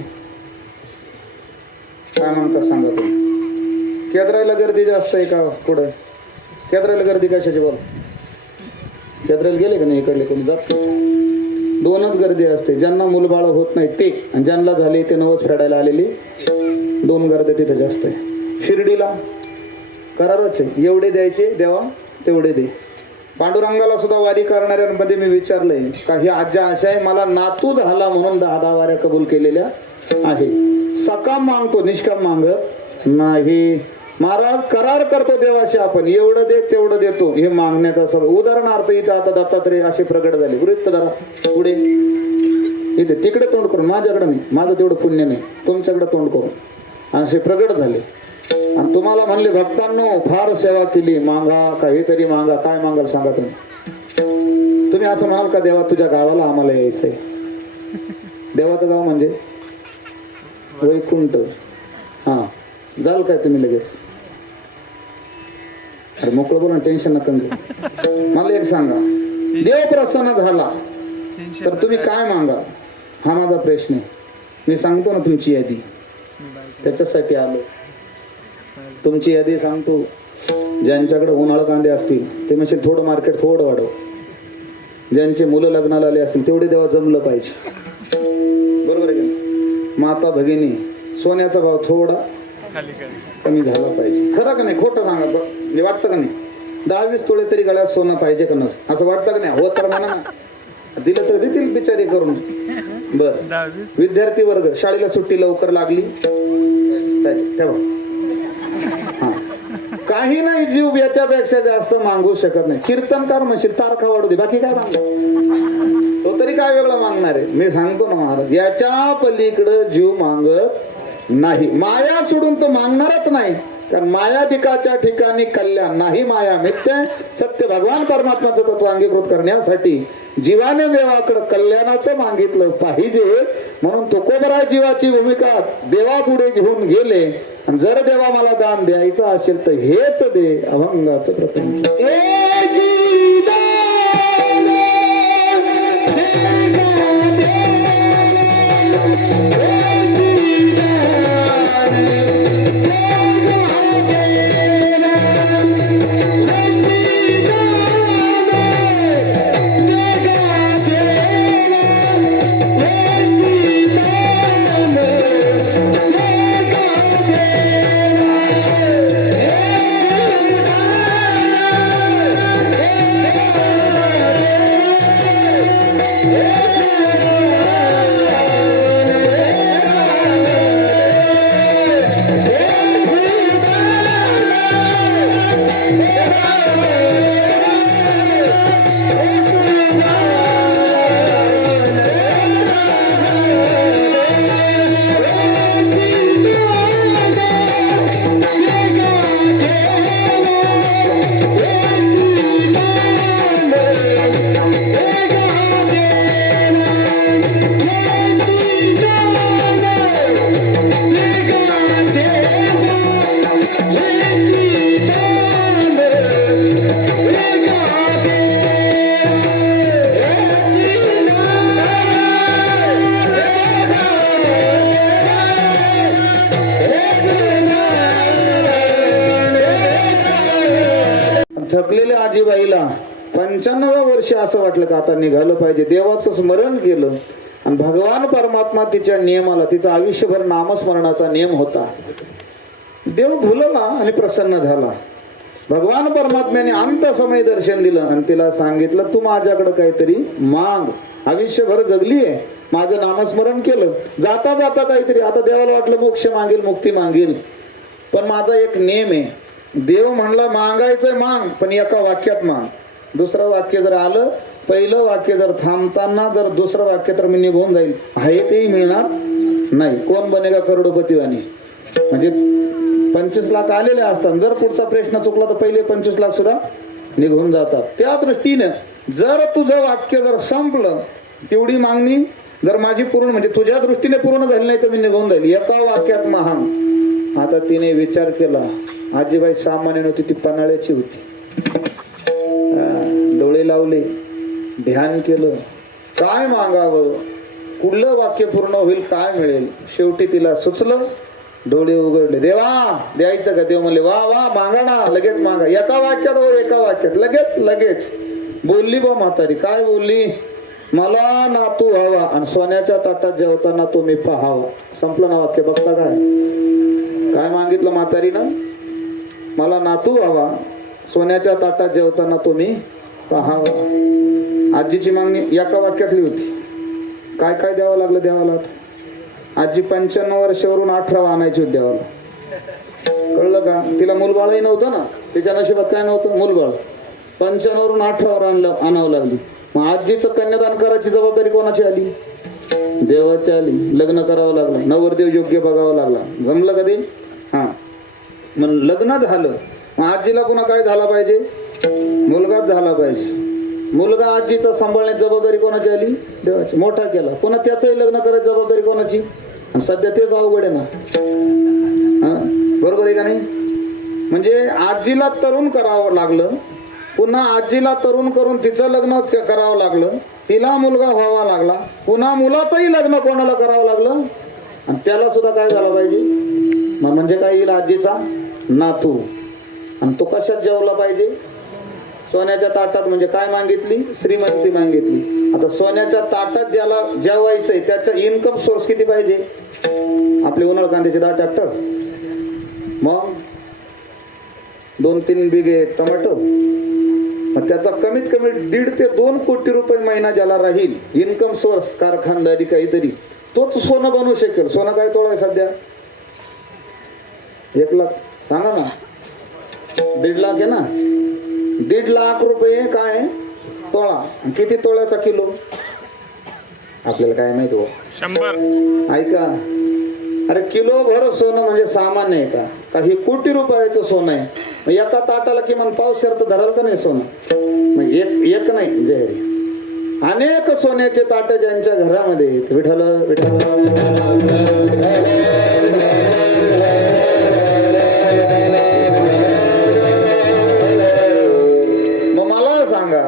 काय मागतात सांगा तुम्ही? केद्रायला गर्दी जास्त आहे का पुढे? केद्रायला गर्दी कशाची बोल? केद्रायला गेले का नाही? इकडले कोणी जात? दोनच गर्दी असते, ज्यांना मुलबाळ होत नाही ते, आणि ज्यांना झाले ते नवस फेडायला आलेली, दोन गर्दी तिथे जास्त आहे. शिर्डीला करारच आहे, एवढे द्यायचे देवा तेवढे दे. पांडुरंगाला सुद्धा वारी करणाऱ्यांमध्ये मी विचारलंय, काही आज्या अशा आहे मला नातू झाला म्हणून 10 वाऱ्या कबूल केलेल्या आहे. सकाम मागतो, निष्काम मागत नाही. महाराज करार करतो देवाशी, आपण एवढं दे तेवढं देतो, हे मागण्याचा सर्व. उदाहरणार्थ इथे आता दत्तात्रय असे प्रगट झाले, गृहीत धरा पुढे इथे, तिकडे तोंड करून, माझ्याकडे नाही, माझं तेवढं पुण्य नाही, तुमच्याकडे तोंड करून असे प्रगट झाले. आणि तुम्हाला म्हणले भक्तांनो फार सेवा केली, मागा काहीतरी मागा. काय मागाल सांगा तुम्ही? तुम्ही असं म्हणाल का देवा तुझ्या गावाला आम्हाला यायचंय? देवाचं गाव म्हणजे वैकुंठ. हा, जाल काय तुम्ही लगेच? अरे मोकळं बोला, टेन्शन नका घेऊ. मला एक सांगा, देव प्रसन्न झाला तर तुम्ही काय मागा? हा माझा प्रश्न आहे. मी सांगतो ना तुमची यादी, त्याच्यासाठी आलो. तुमची यादी सांगतो. ज्यांच्याकडे उन्हाळ कांदे असतील ते म्हणजे थोडं मार्केट थोडं वाढव. ज्यांचे मुलं लग्नाला आले असतील तेवढे देवा जमलं पाहिजे, बरोबर आहे का? माता भगिनी सोन्याचा भाव थोडा कमी झाला पाहिजे. खरं का नाही? खोटं सांगा, म्हणजे वाटतं का नाही? 10-20 तोळे तरी गळ्यात सोनं पाहिजे का नाही? असं वाटतं का नाही? हो तर म्हणा ना, दिलं तर देतील बिचारी करून. बर, विद्यार्थी वर्ग, शाळेला सुट्टी लवकर लागली तेव्हा हा, काही नाही, जीव याच्यापेक्षा जास्त मागू शकत नाही. कीर्तनकार म्हणशील तारखा वाढू दे, बाकी काय मागणार? तो तरी काय वेगळा मागणार आहे? मी सांगतो ना महाराज, याच्या पलीकडे जीव मागत नाही. माया सोडून तो मागणारच नाही, कारण मायाधिकाच्या ठिकाणी कल्याण नाही. माया मिथ्या, सत्य भगवान परमात्माचं तत्व अंगीकृत करण्यासाठी जीवाने देवाकडे कल्याणाचं मागितलं पाहिजे. म्हणून तुकोबरा जीवाची भूमिका देवापुढे घेऊन गेले. आणि जर देवा मला दान द्यायचं असेल तर हेच दे, अभंगाचं प्रथम. थकलेल्या आजीबाईला 95 वर्ष असं वाटलं का आता निघालं पाहिजे. देवाचं स्मरण केलं आणि भगवान परमात्मा तिच्या नियमाला, तिचा आयुष्यभर नामस्मरणाचा नियम होता. देव भुलला आणि प्रसन्न झाला. भगवान परमात्म्याने अंत समय दर्शन दिलं आणि तिला सांगितलं तू माझ्याकडे काहीतरी माग. आयुष्यभर जगली आहे, माझं नामस्मरण केलं, जाता जाता काहीतरी. आता देवाला वाटलं मोक्ष मागेल, मुक्ती मागेल, पण माझा एक नियम आहे. देव म्हणला मागायचं माग, पण एका वाक्यात माग. दुसरं वाक्य जर आलं, पहिलं वाक्य जर थांबताना जर दुसरं वाक्य तर मी निघून जाईल, आहे तेही मिळणार नाही. कोण बनेगा करोडपतीवानी, म्हणजे 25 लाख आलेले असतात. जर पुढचा प्रश्न चुकला तर पहिले 25 लाख सुद्धा निघून जातात. त्या दृष्टीने जर तुझं वाक्य जर संपलं, तेवढी मागणी जर माझी पूर्ण म्हणजे तुझ्या दृष्टीने पूर्ण झाली नाही तर मी निघून जाईल. एका वाक्यात महान. आता तिने विचार केला. आजीबाई सामान्य नव्हती, ती पन्हाळ्याची होती. डोळे लावले, ध्यान केलं, काय मागावं, कुठलं वाक्य पूर्ण होईल, काय मिळेल. शेवटी तिला सुचलं, डोळे उघडले. देवा द्यायचं का? देव म्हणले वा वा मागा ना, लगेच मागा. एका वाक्यात हो, एका वाक्यात लगेच लगेच बोलली बा म्हातारी. काय बोलली? मला नातू व्हावा आणि सोन्याच्या ताटात जेवताना तुम्ही पाहावा. संपलं ना वाक्य. बघता काय काय मागितलं म्हातारीनं? मला नातू व्हावा, सोन्याच्या ताटात जेवताना तुम्ही पाहावा. आजीची मागणी एका वाक्यातली होती. काय काय द्यावं लागलं देवाला? आजी 95 वर्षावरून 18 आणायची होती देवाला. कळलं का? तिला मूलबाळही नव्हतं ना, तिच्या नशिबात काय नव्हतं? मूलबाळ. 95 वरून 18 आणावं लागली. मग आजीचं कन्यादान करायची जबाबदारी कोणाची आली? देवाची आली. लग्न करावं लागलं, नवरदेव योग्य बघावं लागला. जमलं कधी? हा, मग लग्न झालं. मग आजीला पुन्हा काय झाला पाहिजे? मुलगाच झाला पाहिजे. मुलगा आजीचा सांभाळण्याची जबाबदारी कोणाची आली? देवाची. मोठा केला, पुन्हा त्याचंही लग्न करायची जबाबदारी कोणाची? आणि सध्या तेच अवघड आहे ना. हा, बरोबर आहे का नाही? म्हणजे आजीला तरुण करावं लागलं, पुन्हा आजीला तरुण करून तिचं लग्न करावं लागलं, तिला मुलगा व्हावा लागला, पुन्हा मुलाचंही लग्न कोणाला करावं लागलं, आणि त्याला सुद्धा काय झालं पाहिजे? म्हणजे काय येईल? आजीचा नातू. आणि तो कशात जेवला पाहिजे? सोन्याच्या ताटात. म्हणजे काय मागितली? श्रीमंती मागितली. आता सोन्याच्या ताटात ज्याला जेवायचंय त्याचा इन्कम सोर्स किती पाहिजे? आपले उन्हाळ कांद्याचे 10 ट्रॅक्टर, मग 2-3 बिघे टोमॅटो, त्याचा कमीत कमी 1.5 ते 2 कोटी रुपये महिना ज्याला राहील इन्कम सोर्स, कारखानदारी काहीतरी, तोच सोनं बनवू शकेल. सोनं काय तोळा आहे सध्या? 1 लाख. सांगा ना. 1.5 लाख आहे ना. 1.5 लाख रुपये काय तोळा. किती तोळ्याचा किलो? आपल्याला काय माहित हो? 100. ऐका, अरे किलो भर सोनं म्हणजे सामान्य आहे का? काही कोटी रुपयाचं सोनं आहे. मग एका ताटाला किमान पावशेर तर धराल का नाही सोनं? मग एक नाही, जय अनेक सोन्याचे ताट ज्यांच्या घरामध्ये आहेत. विठ्ठल मग मला सांगा,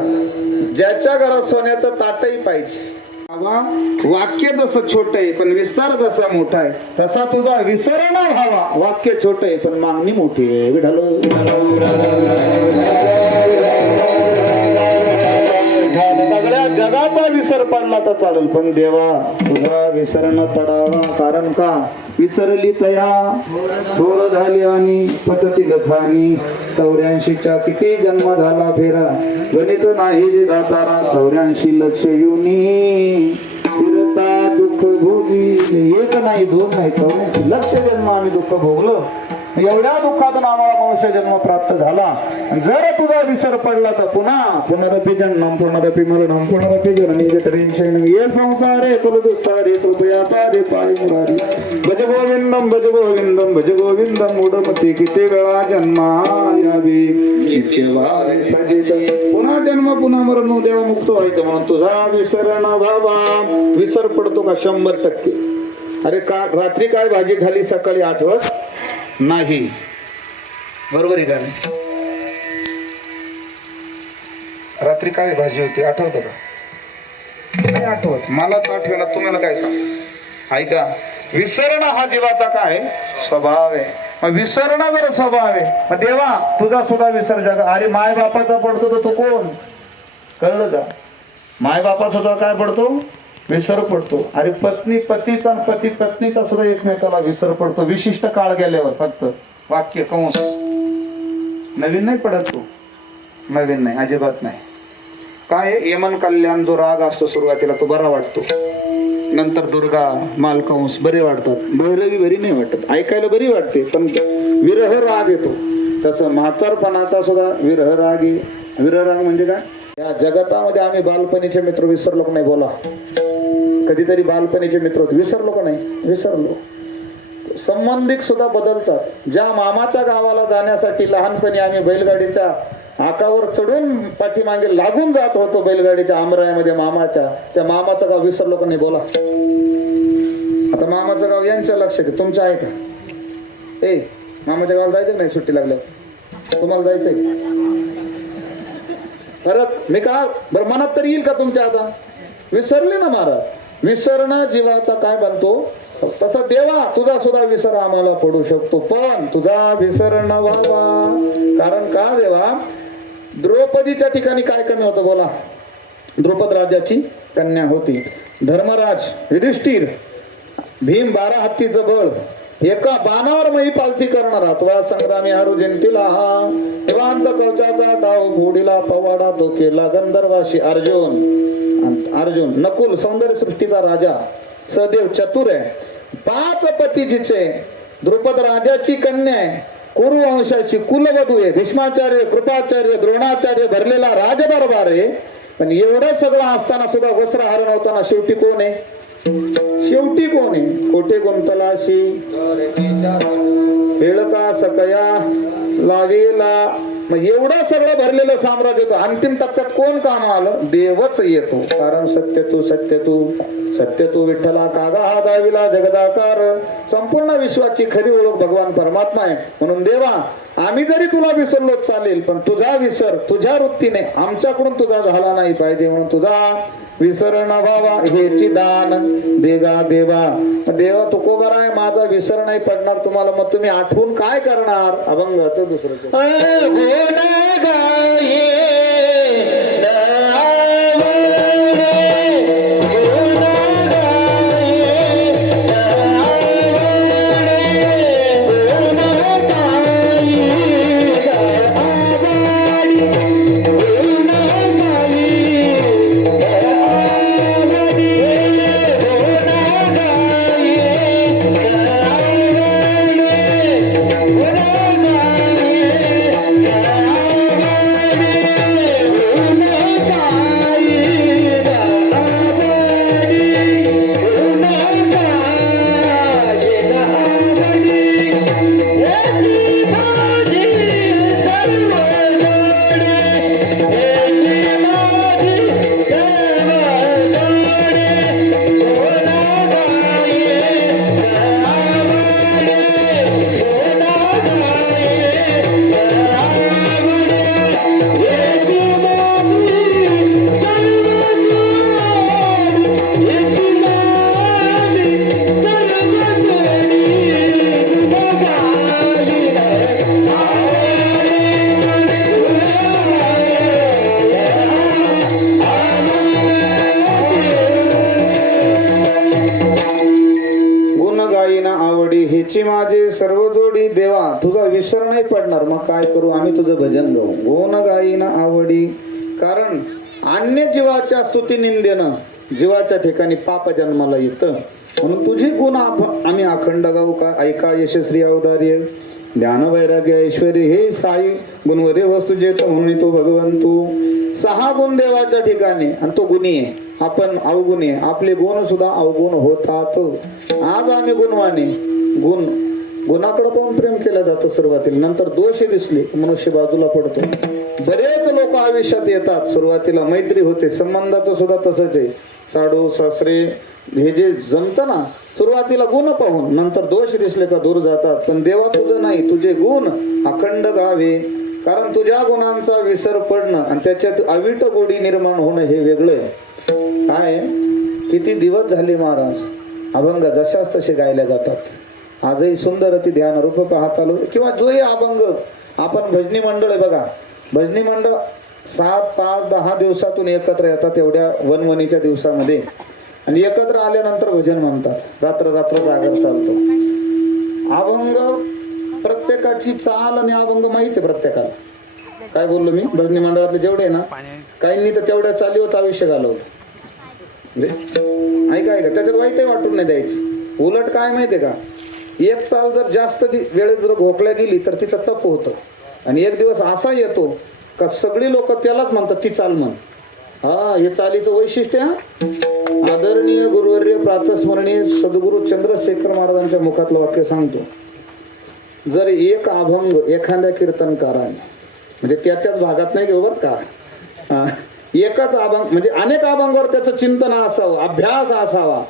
ज्याच्या घरात सोन्याचं ताटही पाहिजे. वाक्य जसं छोट आहे पण विस्तार जसा मोठा आहे, तसा तुझा विसरण व्हावा. वाक्य छोट आहे पण मागणी मोठी आहे. विठ्ठल सगळ्या जगाचा विसर पडला तर चालेल, पण देवा तुझा विसर न पडावा. कारण का? विसरली तया थोर झाली आणि पचती गथानी. 84च्या किती जन्म झाला फेरा, गणित नाही जे दातारा. 84 लक्ष युनी फिरता दुःख भोगी. 1 नाही 2 नाही 84 लक्ष जन्म आम्ही दुःख भोगलं. एवढ्या दुःखातून आम्हाला मनुष्य जन्म प्राप्त झाला. जर तुझा विसर पडला तर पुन्हा पुनरपि जन्म पुनरपि मरणम पुनरपि जननी जठरेक्षण ये संसारे कुलदुस्तारे कृपया पादे पाय मुरारी. भज गोविंदम भज गोविंदम भज गोविंदम मूढमती. किती वेळा जन्मायावी पुन्हा जन्म पुन्हा मरण. देवा मुक्त व्हायचं म्हणून तुझा विसरण व्हावा. विसर पडतो का? 100%. अरे का रात्री काय भाजी खाली सकाळी आठवत नाही. बरोबर आहे का? रात्री काय भाजी होती आठवतं का? नाही आठवत. मलाच आठवेना, तुम्हाला काय सांग? ऐका, विसरणं हा जीवाचा काय स्वभाव आहे. मग विसरणं जर स्वभाव आहे, मग देवा तुझा सुद्धा विसर जग. अरे माय बापाचा पडतो तर तू कोण? कळलं का? माय बापा सुद्धा काय पडतो? विसर पडतो. अरे पत्नी पतीचा, पती पत्नीचा सुद्धा एकमेकाला विसर पडतो विशिष्ट काळ गेल्यावर. फक्त वाक्य कंस नवीन नाही पडत. तो नवीन नाही, अजिबात नाही. काय यमन कल्याण जो राग असतो सुरुवातीला तो बरा वाटतो, नंतर दुर्गा मालकंस बरे वाटतात. भैरवी बरी नाही वाटत, ऐकायला बरी वाटते पण विरह राग येतो. तसं म्हातारपणाचा सुद्धा विरह राग आहे. विरह राग म्हणजे काय? या जगतामध्ये आम्ही बालपणीचे मित्र विसरलो नाही. बोला, कधीतरी बालपणीचे मित्र होते, विसरलो का नाही? विसरलो. संबंधिक सुद्धा बदलतात. ज्या मामाच्या गावाला जाण्यासाठी लहानपणी आम्ही बैलगाडीच्या आकावर चढून पाठीमागे लागून जात होतो बैलगाडीच्या आमरायामध्ये मामाच्या. त्या मामाचं गाव विसरलो का नाही बोला. आता मामाचं गाव यांच्या लक्षात आहे, तुमच्या आहे का? ए मामाच्या गावाला जायचं नाही सुट्टी लागल्यावर? तुम्हाला जायचंय परत? मी का बरं मनात तरी येईल का तुमच्या? आता विसरले ना महाराज. विसरणं जीवाचा काय बनतो? तसा देवा तुझा सुद्धा विसर आम्हाला पडू शकतो, पण तुझा विसर न व्हावा. कारण का देवा? द्रौपदीच्या ठिकाणी काय कमी होतं बोला? द्रौपद राजाची कन्या होती. धर्मराज युधिष्ठिर भीम 12 हत्तीचं बळ एका बाणावर मही पालथी करणारा तुवा संग्रामी हारू जयंतीला निवांत कवचाचा डाव फोडीला पवाडा तो केला गंधर्वाशी अर्जुन नकुल सौंदर्य सृष्टीचा राजा सहदेव चतुर आहे. 5 पती जिचे. द्रुपद राजाची कन्या आहे. कुरुवंशाची कुलवधू आहे. भीष्माचार्य कृपाचार्य द्रोणाचार्य भरलेला राजदरबार आहे. पण एवढं सगळं असताना सुद्धा वस्त्रहरण होताना शेवटी कोण आहे? शेवटी कोण आहे? कोठे गुंतलाशी बेळका सकया लावेला. मग एवढं सगळं भरलेलं साम्राज्य होतं. अंतिम टप्प्यात कोण काम आलं? देवच येतो. कारण सत्य तू विठ्ठला कागा हा दाविला जगदाकार. संपूर्ण विश्वाची खरी ओळख भगवान परमात्मा आहे. म्हणून देवा आम्ही जरी तुला विसरलो चालेल, पण तुझा विसर तुझ्या वृत्तीने आमच्याकडून तुझा झाला नाही पाहिजे. म्हणून तुझा विसर न व्हावा हेची दान देगा देवा. देवा तुकोबर आहे, माझा विसर नाही पडणार तुम्हाला. मग तुम्ही आठवून काय करणार? अभंग तो दुसरं माझे सर्व जोडी देवा तुझा विसर नाही पडणार. मग काय करू? आम्ही तुझं भजन गाऊ. गुण गाईना आवडी. कारण अन्य जीवाच्या स्तुती निंदेनं जीवाच्या ठिकाणी पाप जन्माला येतं. म्हणून तुझी गुण आम्ही अखंड गाऊ. का ऐका यशस्वी अवतार्य ध्यान वैराग्य ऐश्वर्य हे साई गुणवरे वस्तू जेत म्हणून तो भगवंतू. 6 गुण देवाच्या ठिकाणी आणि तो गुणी आहे. आपण अवगुणी आहे. आपले गुण सुद्धा अवगुण होतात. आज आम्ही गुणवाने. गुणाकडे पाहून प्रेम केलं जातं सुरुवातीला. नंतर दोष दिसले मनुष्य बाजूला पडतो. बरेच लोक आयुष्यात येतात. सुरुवातीला मैत्री होते. संबंधाचं सुद्धा तसंच आहे. साडू सासरे हे जे जमतं ना सुरुवातीला गुण पाहून, नंतर दोष दिसले का दूर जातात. पण देवा तुझं नाही. तुझे गुण अखंड गावे. कारण तुझ्या गुणांचा विसर पडणं आणि त्याच्यात अविट गोडी निर्माण होणं हे वेगळं आहे. काय किती दिवस झाले महाराज अभंग जशाच तसे गायल्या जातात. आजही सुंदर ती ध्यान रूप पाहत आलो. किंवा जोही अभंग आपण भजनी मंडळ आहे बघा. भजनी मंडळ 7, 5, 10 दिवसातून एकत्र येतात एवढ्या वनवणीच्या दिवसामध्ये. आणि एकत्र आल्यानंतर भजन म्हणतात. रात्र जागर चालतो. अभंग प्रत्येकाची चाल आणि अभंग माहिती आहे प्रत्येकाला. काय बोललो मी? भजनी मंडळातले जेवढे ना काहींनी तर तेवढ्या चालीवरच आयुष्य घालवलं. ऐका त्याच्यात वाईटही वाटून नाही द्यायचं. उलट काय माहितीये का? एक चाल जर जास्त वेळेत जर घोकल्या गेली तर तिचं तप होतं. आणि एक दिवस असा येतो का सगळी लोक त्यालाच म्हणतात ती चाल म्हण. हे चालीचं वैशिष्ट्य. आदरणीय गुरुवर्य प्रातस्मरणीय सद्गुरु चंद्रशेखर महाराजांच्या मुखातलं वाक्य सांगतो. जर एक अभंग एखाद्या कीर्तनकाराने म्हणजे त्याच भागात नाही घेऊ बरं का. एकच अभंग म्हणजे अनेक अभंगावर त्याचं चिंतन असावं, अभ्यास असावा,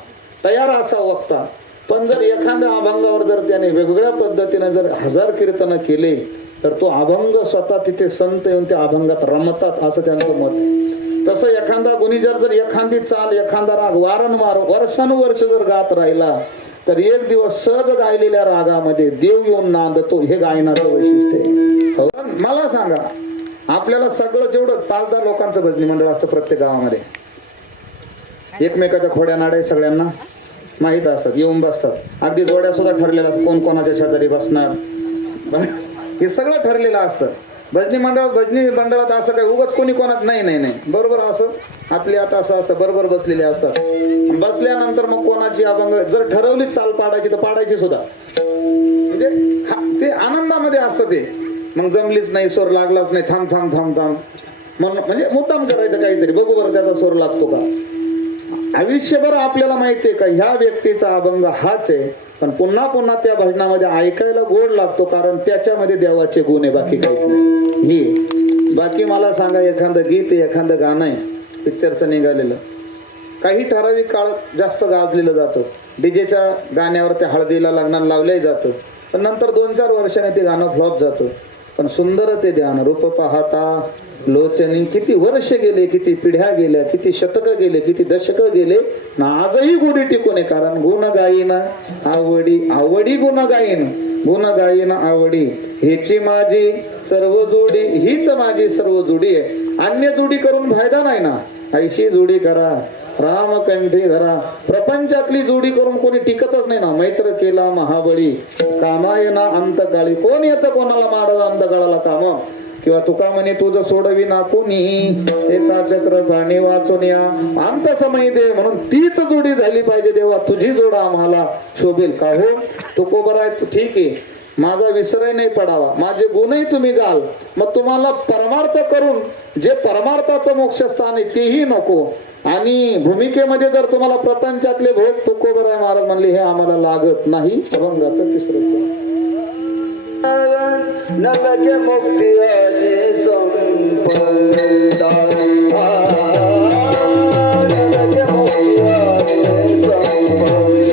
तयार असावं वक्ता. पण जर एखाद्या अभंगावर जर त्याने वेगवेगळ्या पद्धतीने जर 1000 कीर्तन केले तर तो अभंग स्वतः तिथे संत येऊन त्या अभंगात रमतात असं त्यांचं मत आहे. तसं एखादा गुणीजर जर एखादी चाल एखादा राग वारंवार वर्षानुवर्ष जर गात राहिला तर एक दिवस सहज गायलेल्या रागामध्ये देव येऊन नांदतो. हे गायनाचं वैशिष्ट्य आहे. मला सांगा, आपल्याला सगळं जेवढं 5-10 लोकांचं भजनी मंडळ असतं प्रत्येक गावामध्ये, एकमेकाच्या खोड्या नाड्या सगळ्यांना माहीत असतात, येऊन बसतात. अगदी जोड्या सुद्धा ठरलेल्या असतात, कोण कोणाच्या शेजारी बसणार हे सगळं ठरलेलं असतं. भजनी मंडळात असं काही उगाच कोणी कोणात नाही बरोबर असं आतले आता असं असतं, बरोबर बसलेले असतात. बसल्यानंतर मग कोणाची अभंग जर ठरवलीच चाल पाडायची तर पाडायची सुद्धा, म्हणजे ते आनंदामध्ये असतं ते. मग जमलीच नाही, स्वर लागलाच नाही, थांब थांब थांब थांब म्हणून म्हणजे मुद्दाम करायचं काहीतरी, बघू बरं त्याचा स्वर लागतो का. आयुष्यभर आपल्याला माहितीये का ह्या व्यक्तीचा अभंग हाच आहे, पण पुन्हा पुन्हा त्या भजनामध्ये ऐकायला गोड लागतो, कारण त्याच्यामध्ये देवाचे गुण आहे, बाकी काहीच नाही. ही बाकी मला सांगा, एखादं गीत आहे, एखादं गाणं आहे पिक्चरचं निघालेलं, काही ठराविक काळ जास्त गाजलेलं जातं, डीजेच्या गाण्यावर त्या हळदीला लग्नाला लावलंही जातं, पण नंतर 2-4 वर्षाने ते गाणं फ्लॉप जातं. पण सुंदर ते ध्यान रूप पाहता लोचनी, किती वर्ष गेले, किती पिढ्या गेल्या, किती शतकं गेले, किती दशकं गेले ना आजही गुढी टिकून आहे. कारण गुण गाईन आवडी, आवडी गुण गाईन आवडी, हेची माझी सर्व जोडी, हीच माझी सर्व जोडी आहे. अन्य जोडी करून फायदा नाही ना, ऐशी जोडी करा रामकंठी धरा. प्रपंचातली जोडी करून कोणी टिकतच नाही ना. मैत्र केला महाबळी कामायना अंतकाळी, कोण येतं कोणाला माडला अंतकाळाला काम. किंवा तुका म्हणे तुझं सोडवी ना कोणी, एका चक्र पाणी वाचून या अंत समय दे. म्हणून तीच जोडी झाली पाहिजे देवा, तुझी जोड आम्हाला शोभेल का हो. तुकोबराय ठीक आहे, माझा विसरही नाही पडावा, माझे गुणही तुम्ही गाल, मग तुम्हाला परमार्थ करून जे परमार्थाचं मोक्षस्थान आहे तेही नको. आणि भूमिकेमध्ये जर तुम्हाला प्रपंचातले भोग तुकोबराय महाराज म्हणले हे आम्हाला लागत नाही. अभंगाचं 3रं नलके मुक्ती आले संपदा, नलके मुक्ती आले संपदा.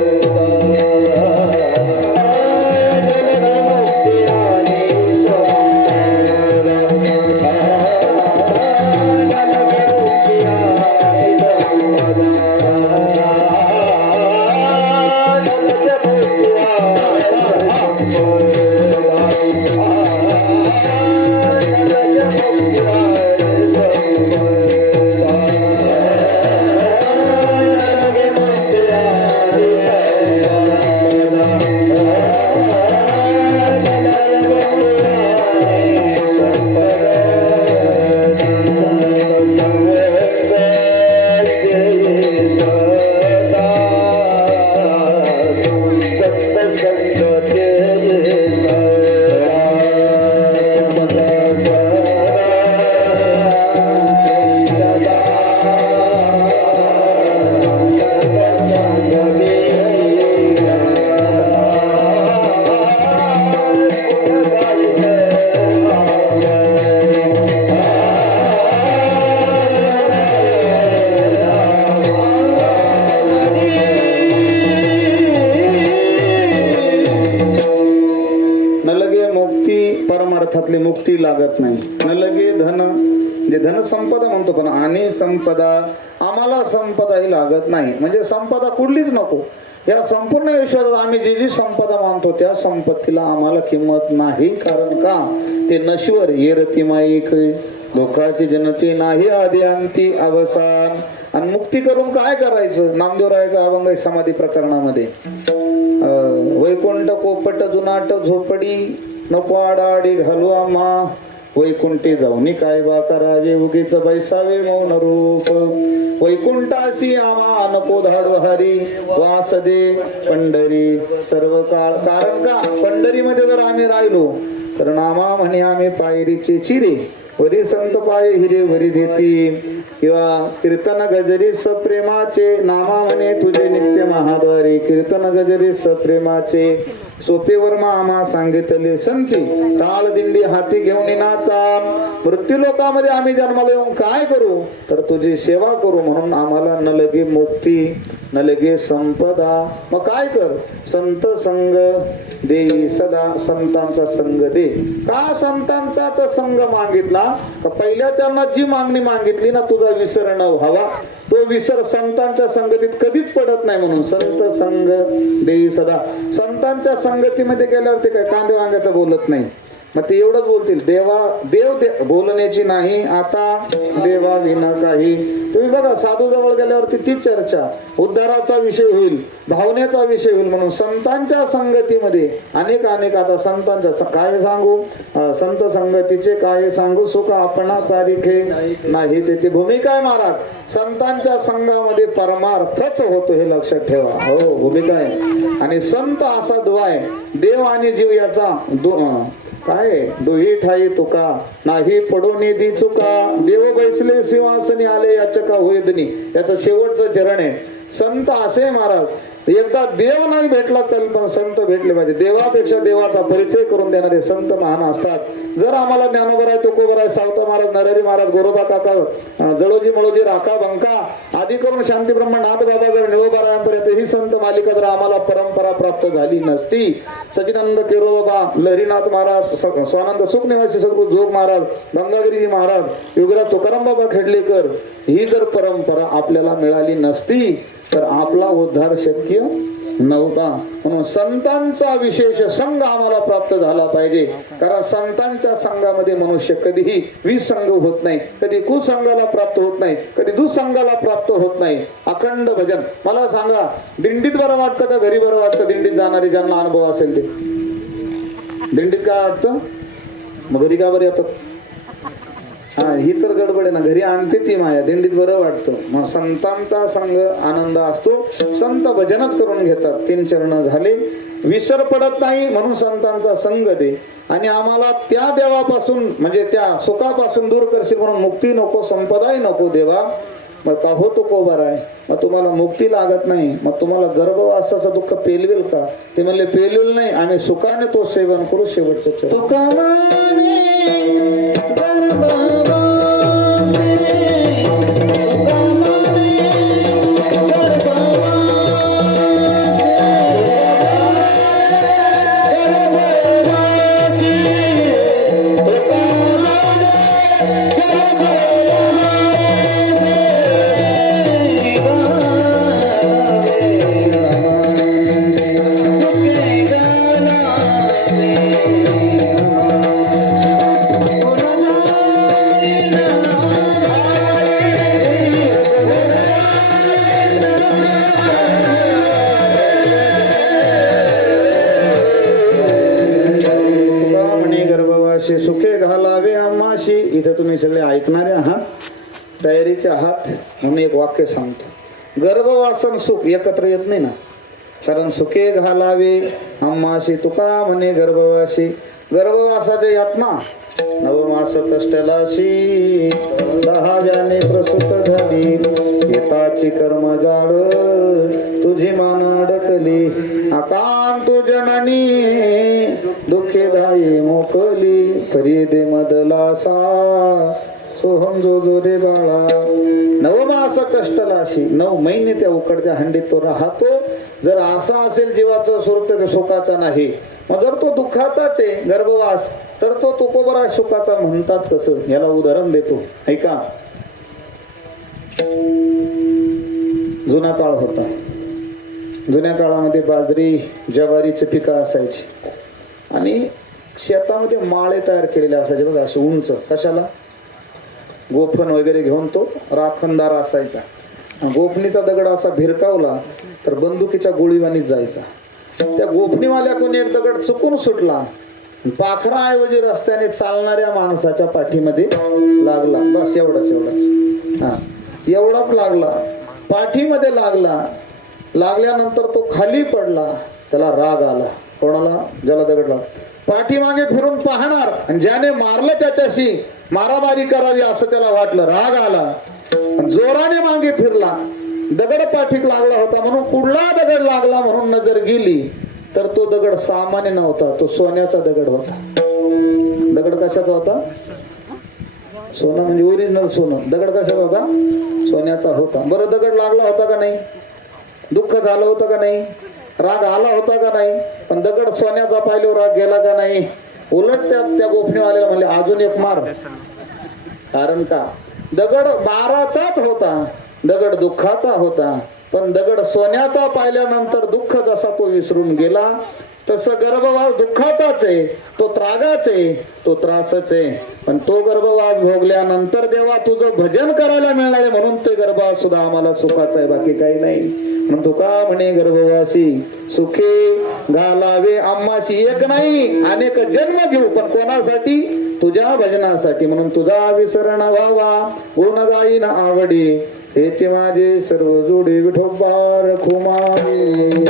परमार्थातली मुक्ती लागत नाही. न लगे धन, जे धन संपदा म्हणतो, पण आणि संपदा आम्हाला संपदाही लागत नाही. म्हणजे संपदा कुठलीच नको. या संपूर्ण विश्वात आम्ही जी जी संपदा मानतो त्या संपत्तीला आम्हाला किंमत नाही. कारण का, ते नश्वर येरती माईक, लोकाची जनती नाही आधी अंती अवसान. आणि मुक्ती करून काय करायचं. नामदेवरायाचा अभंग समाधी प्रकरणामध्ये, वैकुंठ कोपट जुनाट झोपडी, नको आडाआडी घालू आम्हा, वैकुंठी जाऊनी काय बा करावे, उगीच बैसावे मौन रूप. वैकुंठासी आम्हा नको धाडू हरी, वास दे पंढरी सर्व काळ. कारण का, पंढरीमध्ये जर आम्ही राहिलो तर नामा म्हणे आम्ही पायरीचे चिरे, वरी संत पाय हिरे वरी देती. किंवा कीर्तन गजरी सप्रेमाचे, नामा म्हणे तुझे नित्य महाद्वारी, कीर्तन गजरी सप्रेमाचे. सोपेवर आम्हा सांगितले संती, टाळ दिंडी हाती घेऊन नाचा. मृत्यू लोकामध्ये आम्ही जन्माला येऊन काय करू, तर तुझी सेवा करू. म्हणून आम्हाला न लगे मुक्ती न लगे संपदा. मग काय कर, संत संग दे सदा, संतांचा संग दे. का संतांचाच संग मागितला, का पहिल्याच्यांना जी मागणी मागितली ना, तुझा विसर न व्हावा, तो विसर संतांच्या संगतीत कधीच पडत नाही. म्हणून संत संग दे सदा. संतांच्या संगतीमध्ये गेल्यावर ते काय कांदे वांग्याचं बोलत नाही. मग ते एवढंच बोलतील, देव बोलण्याची नाही आता देवा विना काही. तुम्ही बघा, साधू जवळ गेल्यावरती ती चर्चा उद्धाराचा विषय होईल, भावनेचा विषय होईल. म्हणून संतांच्या संगतीमध्ये अनेक आता संतांच्या काय सांगू, संत संगतीचे काय सांगू, सुख आपणा तारीखे नाही. त्याची भूमिका आहे महाराज, संतांच्या संघामध्ये परमार्थच होतो, हे लक्षात ठेवा. हो, भूमिका आहे. आणि संत असा दुआय, देव आणि जीव याचा काय दोही ठाई तुका नाही पडो निधी चुका. देव बैसले सिंहासनी आले याचका होईदनी, याचं शेवटचं चरण आहे. संत असे महाराज, एकदा देव नाही भेटला चल, पण संत भेटले पाहिजे. देवापेक्षा देवाचा परिचय करून देणारे संत महान असतात. जर आम्हाला ज्ञानोबराय, तुकोबराय, सावता महाराज, नरहरी महाराज, गोरोबा काका, जळोजी मळोजी, राखा बंका आदी करून शांती ब्रह्म नाथ बाबा जर निळोबारायांपर्यंत ही संत मालिका जर आम्हाला परंपरा प्राप्त झाली नसती, सचिदानंद केरोबा, लहरीनाथ महाराज, स्वानंद सुख निवासी सद्गुरू जोग महाराज, गंगागिरी महाराज, युगराज तुकाराम बाबा खेडलेकर, ही जर परंपरा आपल्याला मिळाली नसती तर आपला उद्धार शक्य नव्हता. म्हणून संतांचा विशेष संघ आम्हाला प्राप्त झाला पाहिजे. कारण संतांच्या संघामध्ये मनुष्य कधीही विसंग होत नाही, कधी कुसंगाला प्राप्त होत नाही, कधी दुसंगाला प्राप्त होत नाही. अखंड भजन. मला सांगा, दिंडीत बरं वाटतं का घरी बरं वाटतं? दिंडीत जाणारे ज्यांना अनुभव असेल ते, दिंडीत काय वाटतं, मग घरी का बरं येतात? हा, ही तर गडबड आहे ना, घरी आणते ती माया, दिंडीत बरं वाटतं. मग संतांचा संघ आनंद असतो. संत भजनच करून घेतात. 3 चरण झाले, विसर पडत नाही. म्हणून संतांचा संघ दे आणि आम्हाला त्या देवापासून म्हणजे त्या सुखापासून दूर करशील. म्हणून मुक्ती नको, संपदाही नको देवा. मग का हो तुकोबार आहे, मग तुम्हाला मुक्ती लागत नाही, मग तुम्हाला गर्भवासाचं दुःख पेलवेल का? ते म्हणले पेलवेल नाही, आम्ही सुखाने तो सेवन करू. शेवटचं सुखे घालावे आम्हाशी. इथं तुम्ही सगळे ऐकणारे आहात, तयारीचे आहात. म्हणून एक वाक्य सांगतो. गर्भवासन सुख एकत्र येत नाही ना, कारण सुखे घालावे आम्हाशी तुका म्हणे गर्भवासी. गर्भवासाच्या यातना 9 मास कष्टलाशी, 10व्याने प्रसूत झाली, येताची कर्म जाड तुझी मान अडकली. आकांत जननी दुःखे दाई मोकली, तरी दे मदलासा सोहम जो जो रे बाळा. 9 मास कष्टलाशी, 9 महिने त्या उकडत्या हंडीत तो राहतो. जर असा असेल जीवाचं स्वरूप तर सुखाचा नाही. मग जर तो दुःखाचाच आहे गर्भवास, तर तो तुकोबरा सुखाचा म्हणतात कसं? याला उदाहरण देतो, ऐका. जुना काळ होता. जुन्या काळामध्ये बाजरी ज्वारीचे पिकं असायची आणि शेतामध्ये माळे तयार केलेले असायचे बघा, असे उंच. कशाला? गोफण वगैरे घेऊन तो राखणदार असायचा. गोफणीचा दगड असा भिरकावला तर बंदुकीच्या गोळीवानीत जायचा. त्या गोफणीवाल्याकडून एक दगड चुकून सुटला, पाखराऐवजी रस्त्याने चालणाऱ्या माणसाच्या पाठीमध्ये लागला. बस एवढाच. हा, एवढाच लागला, पाठीमध्ये लागला. लागल्यानंतर तो खाली पडला. त्याला राग आला. कोणाला? ज्याला दगड लागला. पाठीमागे फिरून पाहणार आणि ज्याने मारलं त्याच्याशी मारामारी करावी असं त्याला वाटलं. राग आला, जोराने मागे फिरला. दगड पाठीक लागला होता म्हणून पुढला दगड लागला म्हणून नजर गेली. तर तो दगड सामान्य नव्हता, तो सोन्याचा दगड होता. दगड कशाचा होता? सोनं म्हणजे ओरिजिनल सोनं. दगड कशाचा होता? सोन्याचा होता. बरं, दगड लागला होता का नाही? दुःख झालं होतं का नाही? राग आला होता का नाही? पण दगड सोन्याचा पाहिल्यावर राग गेला का नाही? उलट त्या गोफणीवाल्याला म्हणले अजून एक मार. कारण का? दगड बाराचाच होता, दगड दुःखाचा होता, पण दगड सोन्याचा पाहिल्यानंतर दुःख जसा तो विसरून गेला, तसं गर्भवास दुःखाचाच आहे, तो त्रागाच आहे, तो त्रासच आहे. पण तो गर्भवास भोगल्यानंतर देवा तुझं भजन करायला मिळणार आहे, म्हणून ते गर्भवास सुद्धा आम्हाला सुखाचा आहे, बाकी काही नाही. म्हणून तुका म्हणे गर्भवासी सुखे घालावे आम्हाशी एक नाही अनेक जन्म घेऊ, पण कोणासाठी? तुझ्या भजनासाठी. म्हणून तुझा विसरण व्हावा गुण गाईन आवडी, हेचे माझे सर्व जोडे विठोबा रखुमाई.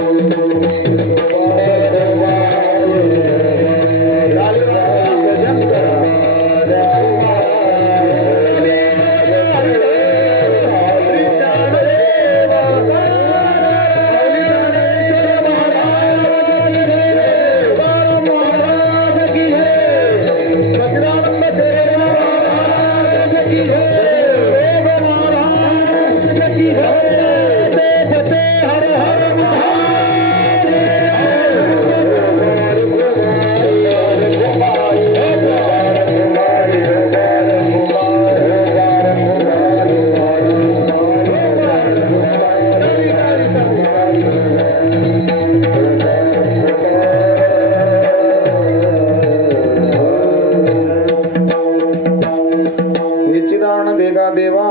देवा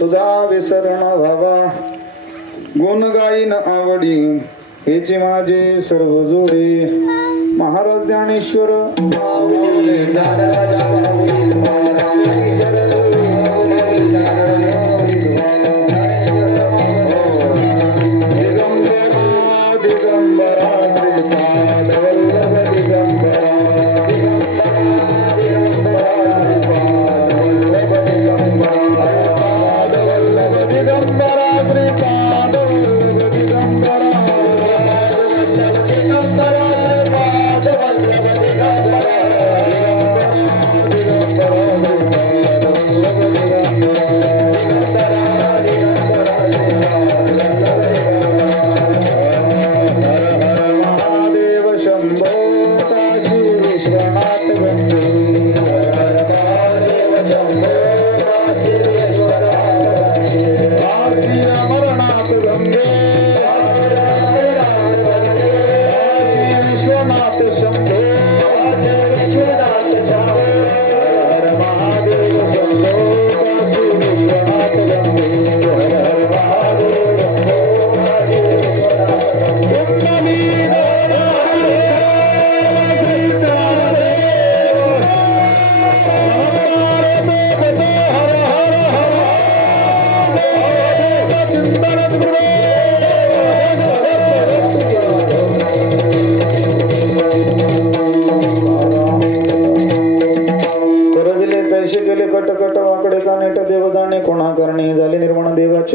तुझा विसरण व्हावा गुण गाईन आवडी, हेचे माझे सर्व जोडे. महाराज ज्ञानेश्वर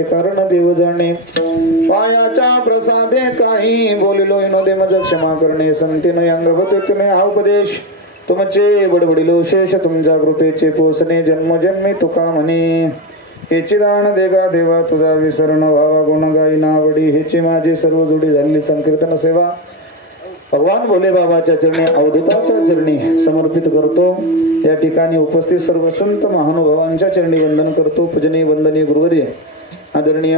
कारण देव जाणे. पायाच्या प्रसादे काही बोलिलो विनोदे मज क्षमा करणे. संतीने अंगभूतीने हा उपदेश तुमचे बडबडिलो शेष तुमच्या कृपेचे पोसणे. जन्मजन्मी तुका म्हणे हेची दान देगा देवा तुझा विसरण व्हावा गुण गाई नावडी, हेची माझी सर्व जोडी झाली संकीर्तन सेवा. भगवान भोले बाबाच्या चरणी अवधूताच्या चरणी समर्पित करतो. या ठिकाणी उपस्थित सर्व संत महानुभावांच्या चरणी वंदन करतो. पूजनीय वंदनीय गुरुवर्य आदरणीय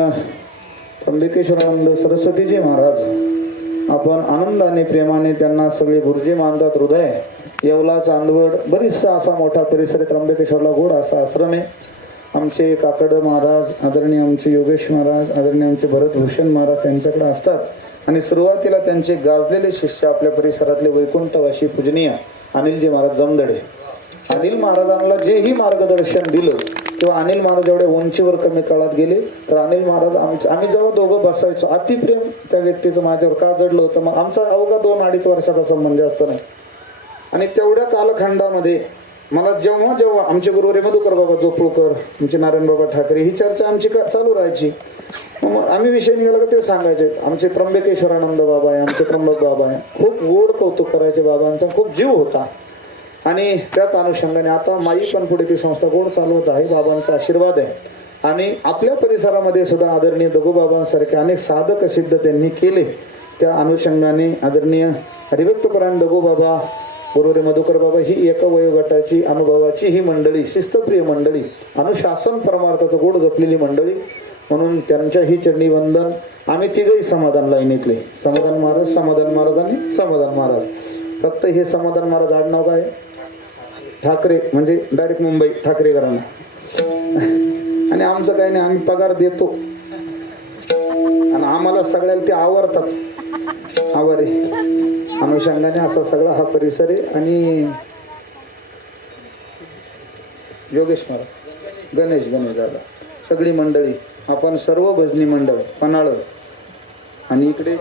त्र्यंबकेश्वरानंद सरस्वतीजी महाराज, आपण आनंदाने प्रेमाने त्यांना सगळे गुरुजी मानतात. हृदय येवला चांदवड बरीचसा असा मोठा परिसर त्र्यंबकेश्वरला गोड असा आश्रम आहे. आमचे काकड महाराज, आदरणीय आमचे योगेश महाराज, आदरणीय आमचे भरतभूषण महाराज त्यांच्याकडे असतात. आणि सुरुवातीला त्यांचे गाजलेले शिष्य आपल्या परिसरातले वैकुंठवासी पूजनीय अनिलजी महाराज जमदडे. अनिल महाराजांना जेही मार्गदर्शन दिलं तेव्हा अनिल महाराज एवढ्या उंचीवर कमी काळात गेले. तर अनिल महाराज आम्ही जेव्हा दोघं बसायचो, अतिप्रेम त्या व्यक्तीचं माझ्यावर का जडलं होतं. मग आमचा अवघा 2-2.5 वर्षाचा संबंध असतो नाही. आणि तेवढ्या कालखंडामध्ये मला जेव्हा जेव्हा आमचे गुरुवारी मधुकर बाबा जोपळकर, आमचे नारायण बाबा ठाकरे, ही चर्चा आमची चालू राहायची. मग आम्ही विषय निघाला का ते सांगायचे. आमचे त्र्यंबकेश्वरानंद बाबा आहे, आमचे त्र्यंबक बाबा आहे, खूप गोड कौतुक करायचे. बाबांचा खूप जीव होता. आणि त्याच अनुषंगाने आता माई पण पुढे ती संस्था गोड चालवत आहे. बाबांचा आशीर्वाद आहे. आणि आपल्या परिसरामध्ये सुद्धा आदरणीय दगोबाबांसारखे अनेक साधक सिद्ध त्यांनी केले. त्या अनुषंगाने आदरणीय हरिभक्तपरायण दगोबाबा, गुरुवारी मधुकर बाबा ही एका वयोगटाची अनुभवाची ही मंडळी, शिस्तप्रिय मंडळी, अनुशासन परमार्थाचं गोड जपलेली मंडळी, म्हणून त्यांच्या ही चरणी वंदन. आम्ही तिघही समाधान लाईनीतले, समाधान महाराज, समाधान महाराज आणि समाधान महाराज. फक्त हे समाधान महाराज आडनाव काय ठाकरे, म्हणजे डायरेक्ट मुंबई ठाकरे घराणं. आणि आमचं काही नाही, आम्ही पगार देतो आणि आम्हाला सगळ्याला ते आवडतात. आवारे अनुषंगाने असा सगळा हा परिसर आहे. आणि योगेश महाराज, गणेश दादा, सगळी मंडळी, आपण सर्व भजनी मंडळ, पन्हाळ, आणि इकडे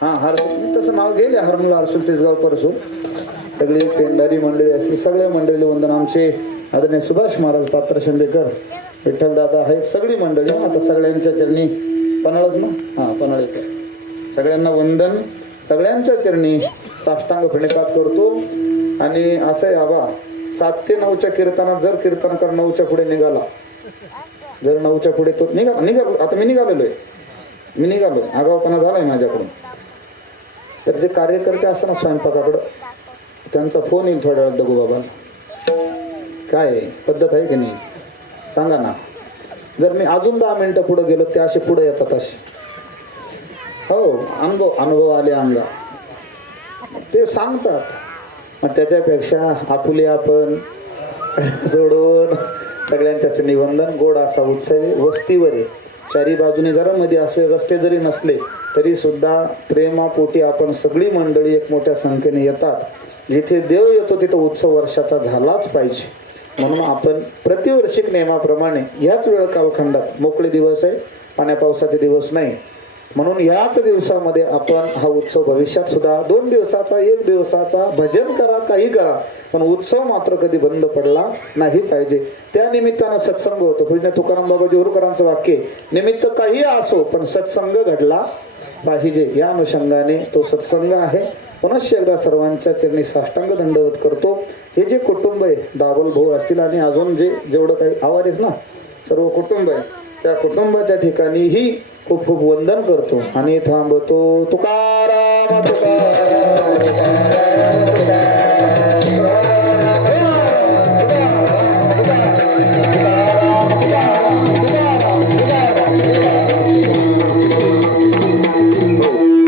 हरसूल, तसं नाव गेले हरमला, हरसूल तेजगाव परसूल, सगळी पेंढारी मंडळी असली सगळ्या मंडळी वंदन. आमचे आदरणीय सुभाष महाराज, पात्र शिंदेकर, विठ्ठल दादा आहेत, सगळी मंडळी. आता सगळ्यांच्या चरणी पन्हाळच ना, पन्हाळेकर, सगळ्यांना वंदन. सगळ्यांच्या चरणी साष्टांग प्रणिपात करतो. आणि असं आहे आबा, 7 ते 9च्या कीर्तनात जर कीर्तनकार 9च्या पुढे निघाला, जर 9च्या पुढे तो निघालो, आता मी निघालोय, आगावपणा झालाय माझ्याकडून, तर जे कार्यकर्ते असतात ना स्वयंपाकाकडं, त्यांचा फोन येईल थोड्या वेळात दगोबाबा, काय पद्धत आहे की नाही सांगा ना. जर मी अजून 10 मिनिटं पुढे गेलो, ते असे पुढे येतात असे. हो, अनुभव आले अंगा, ते सांगतात. मग त्याच्यापेक्षा आपुले आपण सोडून सगळ्यांच्या निवंदन. गोड असा उत्सव वस्तीवर आहे, चारी बाजूने घरामध्ये असे रस्ते जरी नसले तरी सुद्धा प्रेमापोटी आपण सगळी मंडळी एक मोठ्या संख्येने येतात. जिथे देव येतो तिथं उत्सव वर्षाचा झालाच पाहिजे. म्हणून आपण प्रतिवर्षिक नियमाप्रमाणे ह्याच वेळ कालखंडात, मोकळे दिवस आहे, पाण्या पावसाचे दिवस नाही, म्हणून याच दिवसामध्ये आपण हा उत्सव भविष्यात सुद्धा 2 दिवसाचा, 1 दिवसाचा, भजन करा, काही करा, पण उत्सव मात्र कधी बंद पडला नाही पाहिजे. त्या निमित्तानं सत्संग होतो. पूज्य तुकाराम बाबा जेऊरकरांचं वाक्य, निमित्त काही असो पण सत्संग घडला पाहिजे. या अनुषंगाने तो सत्संग आहे. पुनश्च एकदा सर्वांच्या चरणी साष्टांग दंडवत करतो. हे जे कुटुंब आहे, दाबल भाऊ असतील आणि अजून जेवढं काही आवाज ना, सर्व कुटुंब आहे, त्या कुटुंबाच्या ठिकाणीही खूप खूप वंदन करतो आणि थांबतो. तुकाराम तुकाराम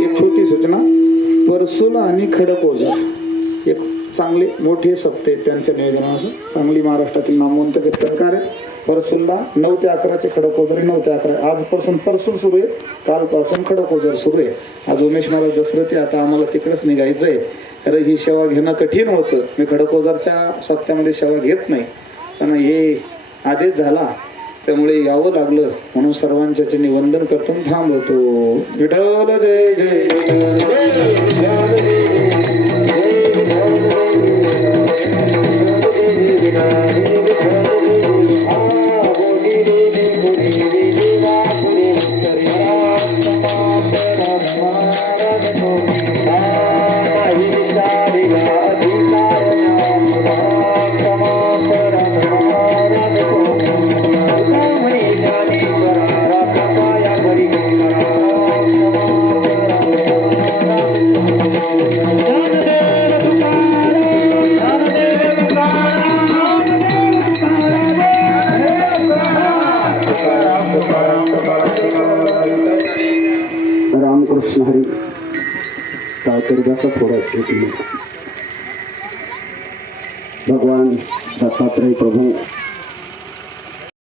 एक छोटी सूचना, परसूल आणि खडकओझर एक चांगले मोठे सप्ते त्यांच्या नियोजनाचं, चांगली महाराष्ट्रातील नामवंत कीर्तनकार आहे. परसूलला 9 ते 11चे खडकओझर, 9 ते 11. आजपासून परसूल सुरू आहे, कालपासून खडकओझर सुरू आहे. आज उमेश महाराज दसरथी, आता आम्हाला तिकडेच निघायचंय. कारण ही सेवा घेणं कठीण होतं. मी खडकओझरच्या सप्त्यामध्ये सेवा घेत नाही, पण हे आदेश झाला त्यामुळे यावं लागलं. म्हणून सर्वांच्या चरणी वंदन करतो, थांबवतो. विठ्ठल जय जय रामकृष्ण हरी. काहीतरी जसं थोडं भगवान दत्तात्रय प्रभू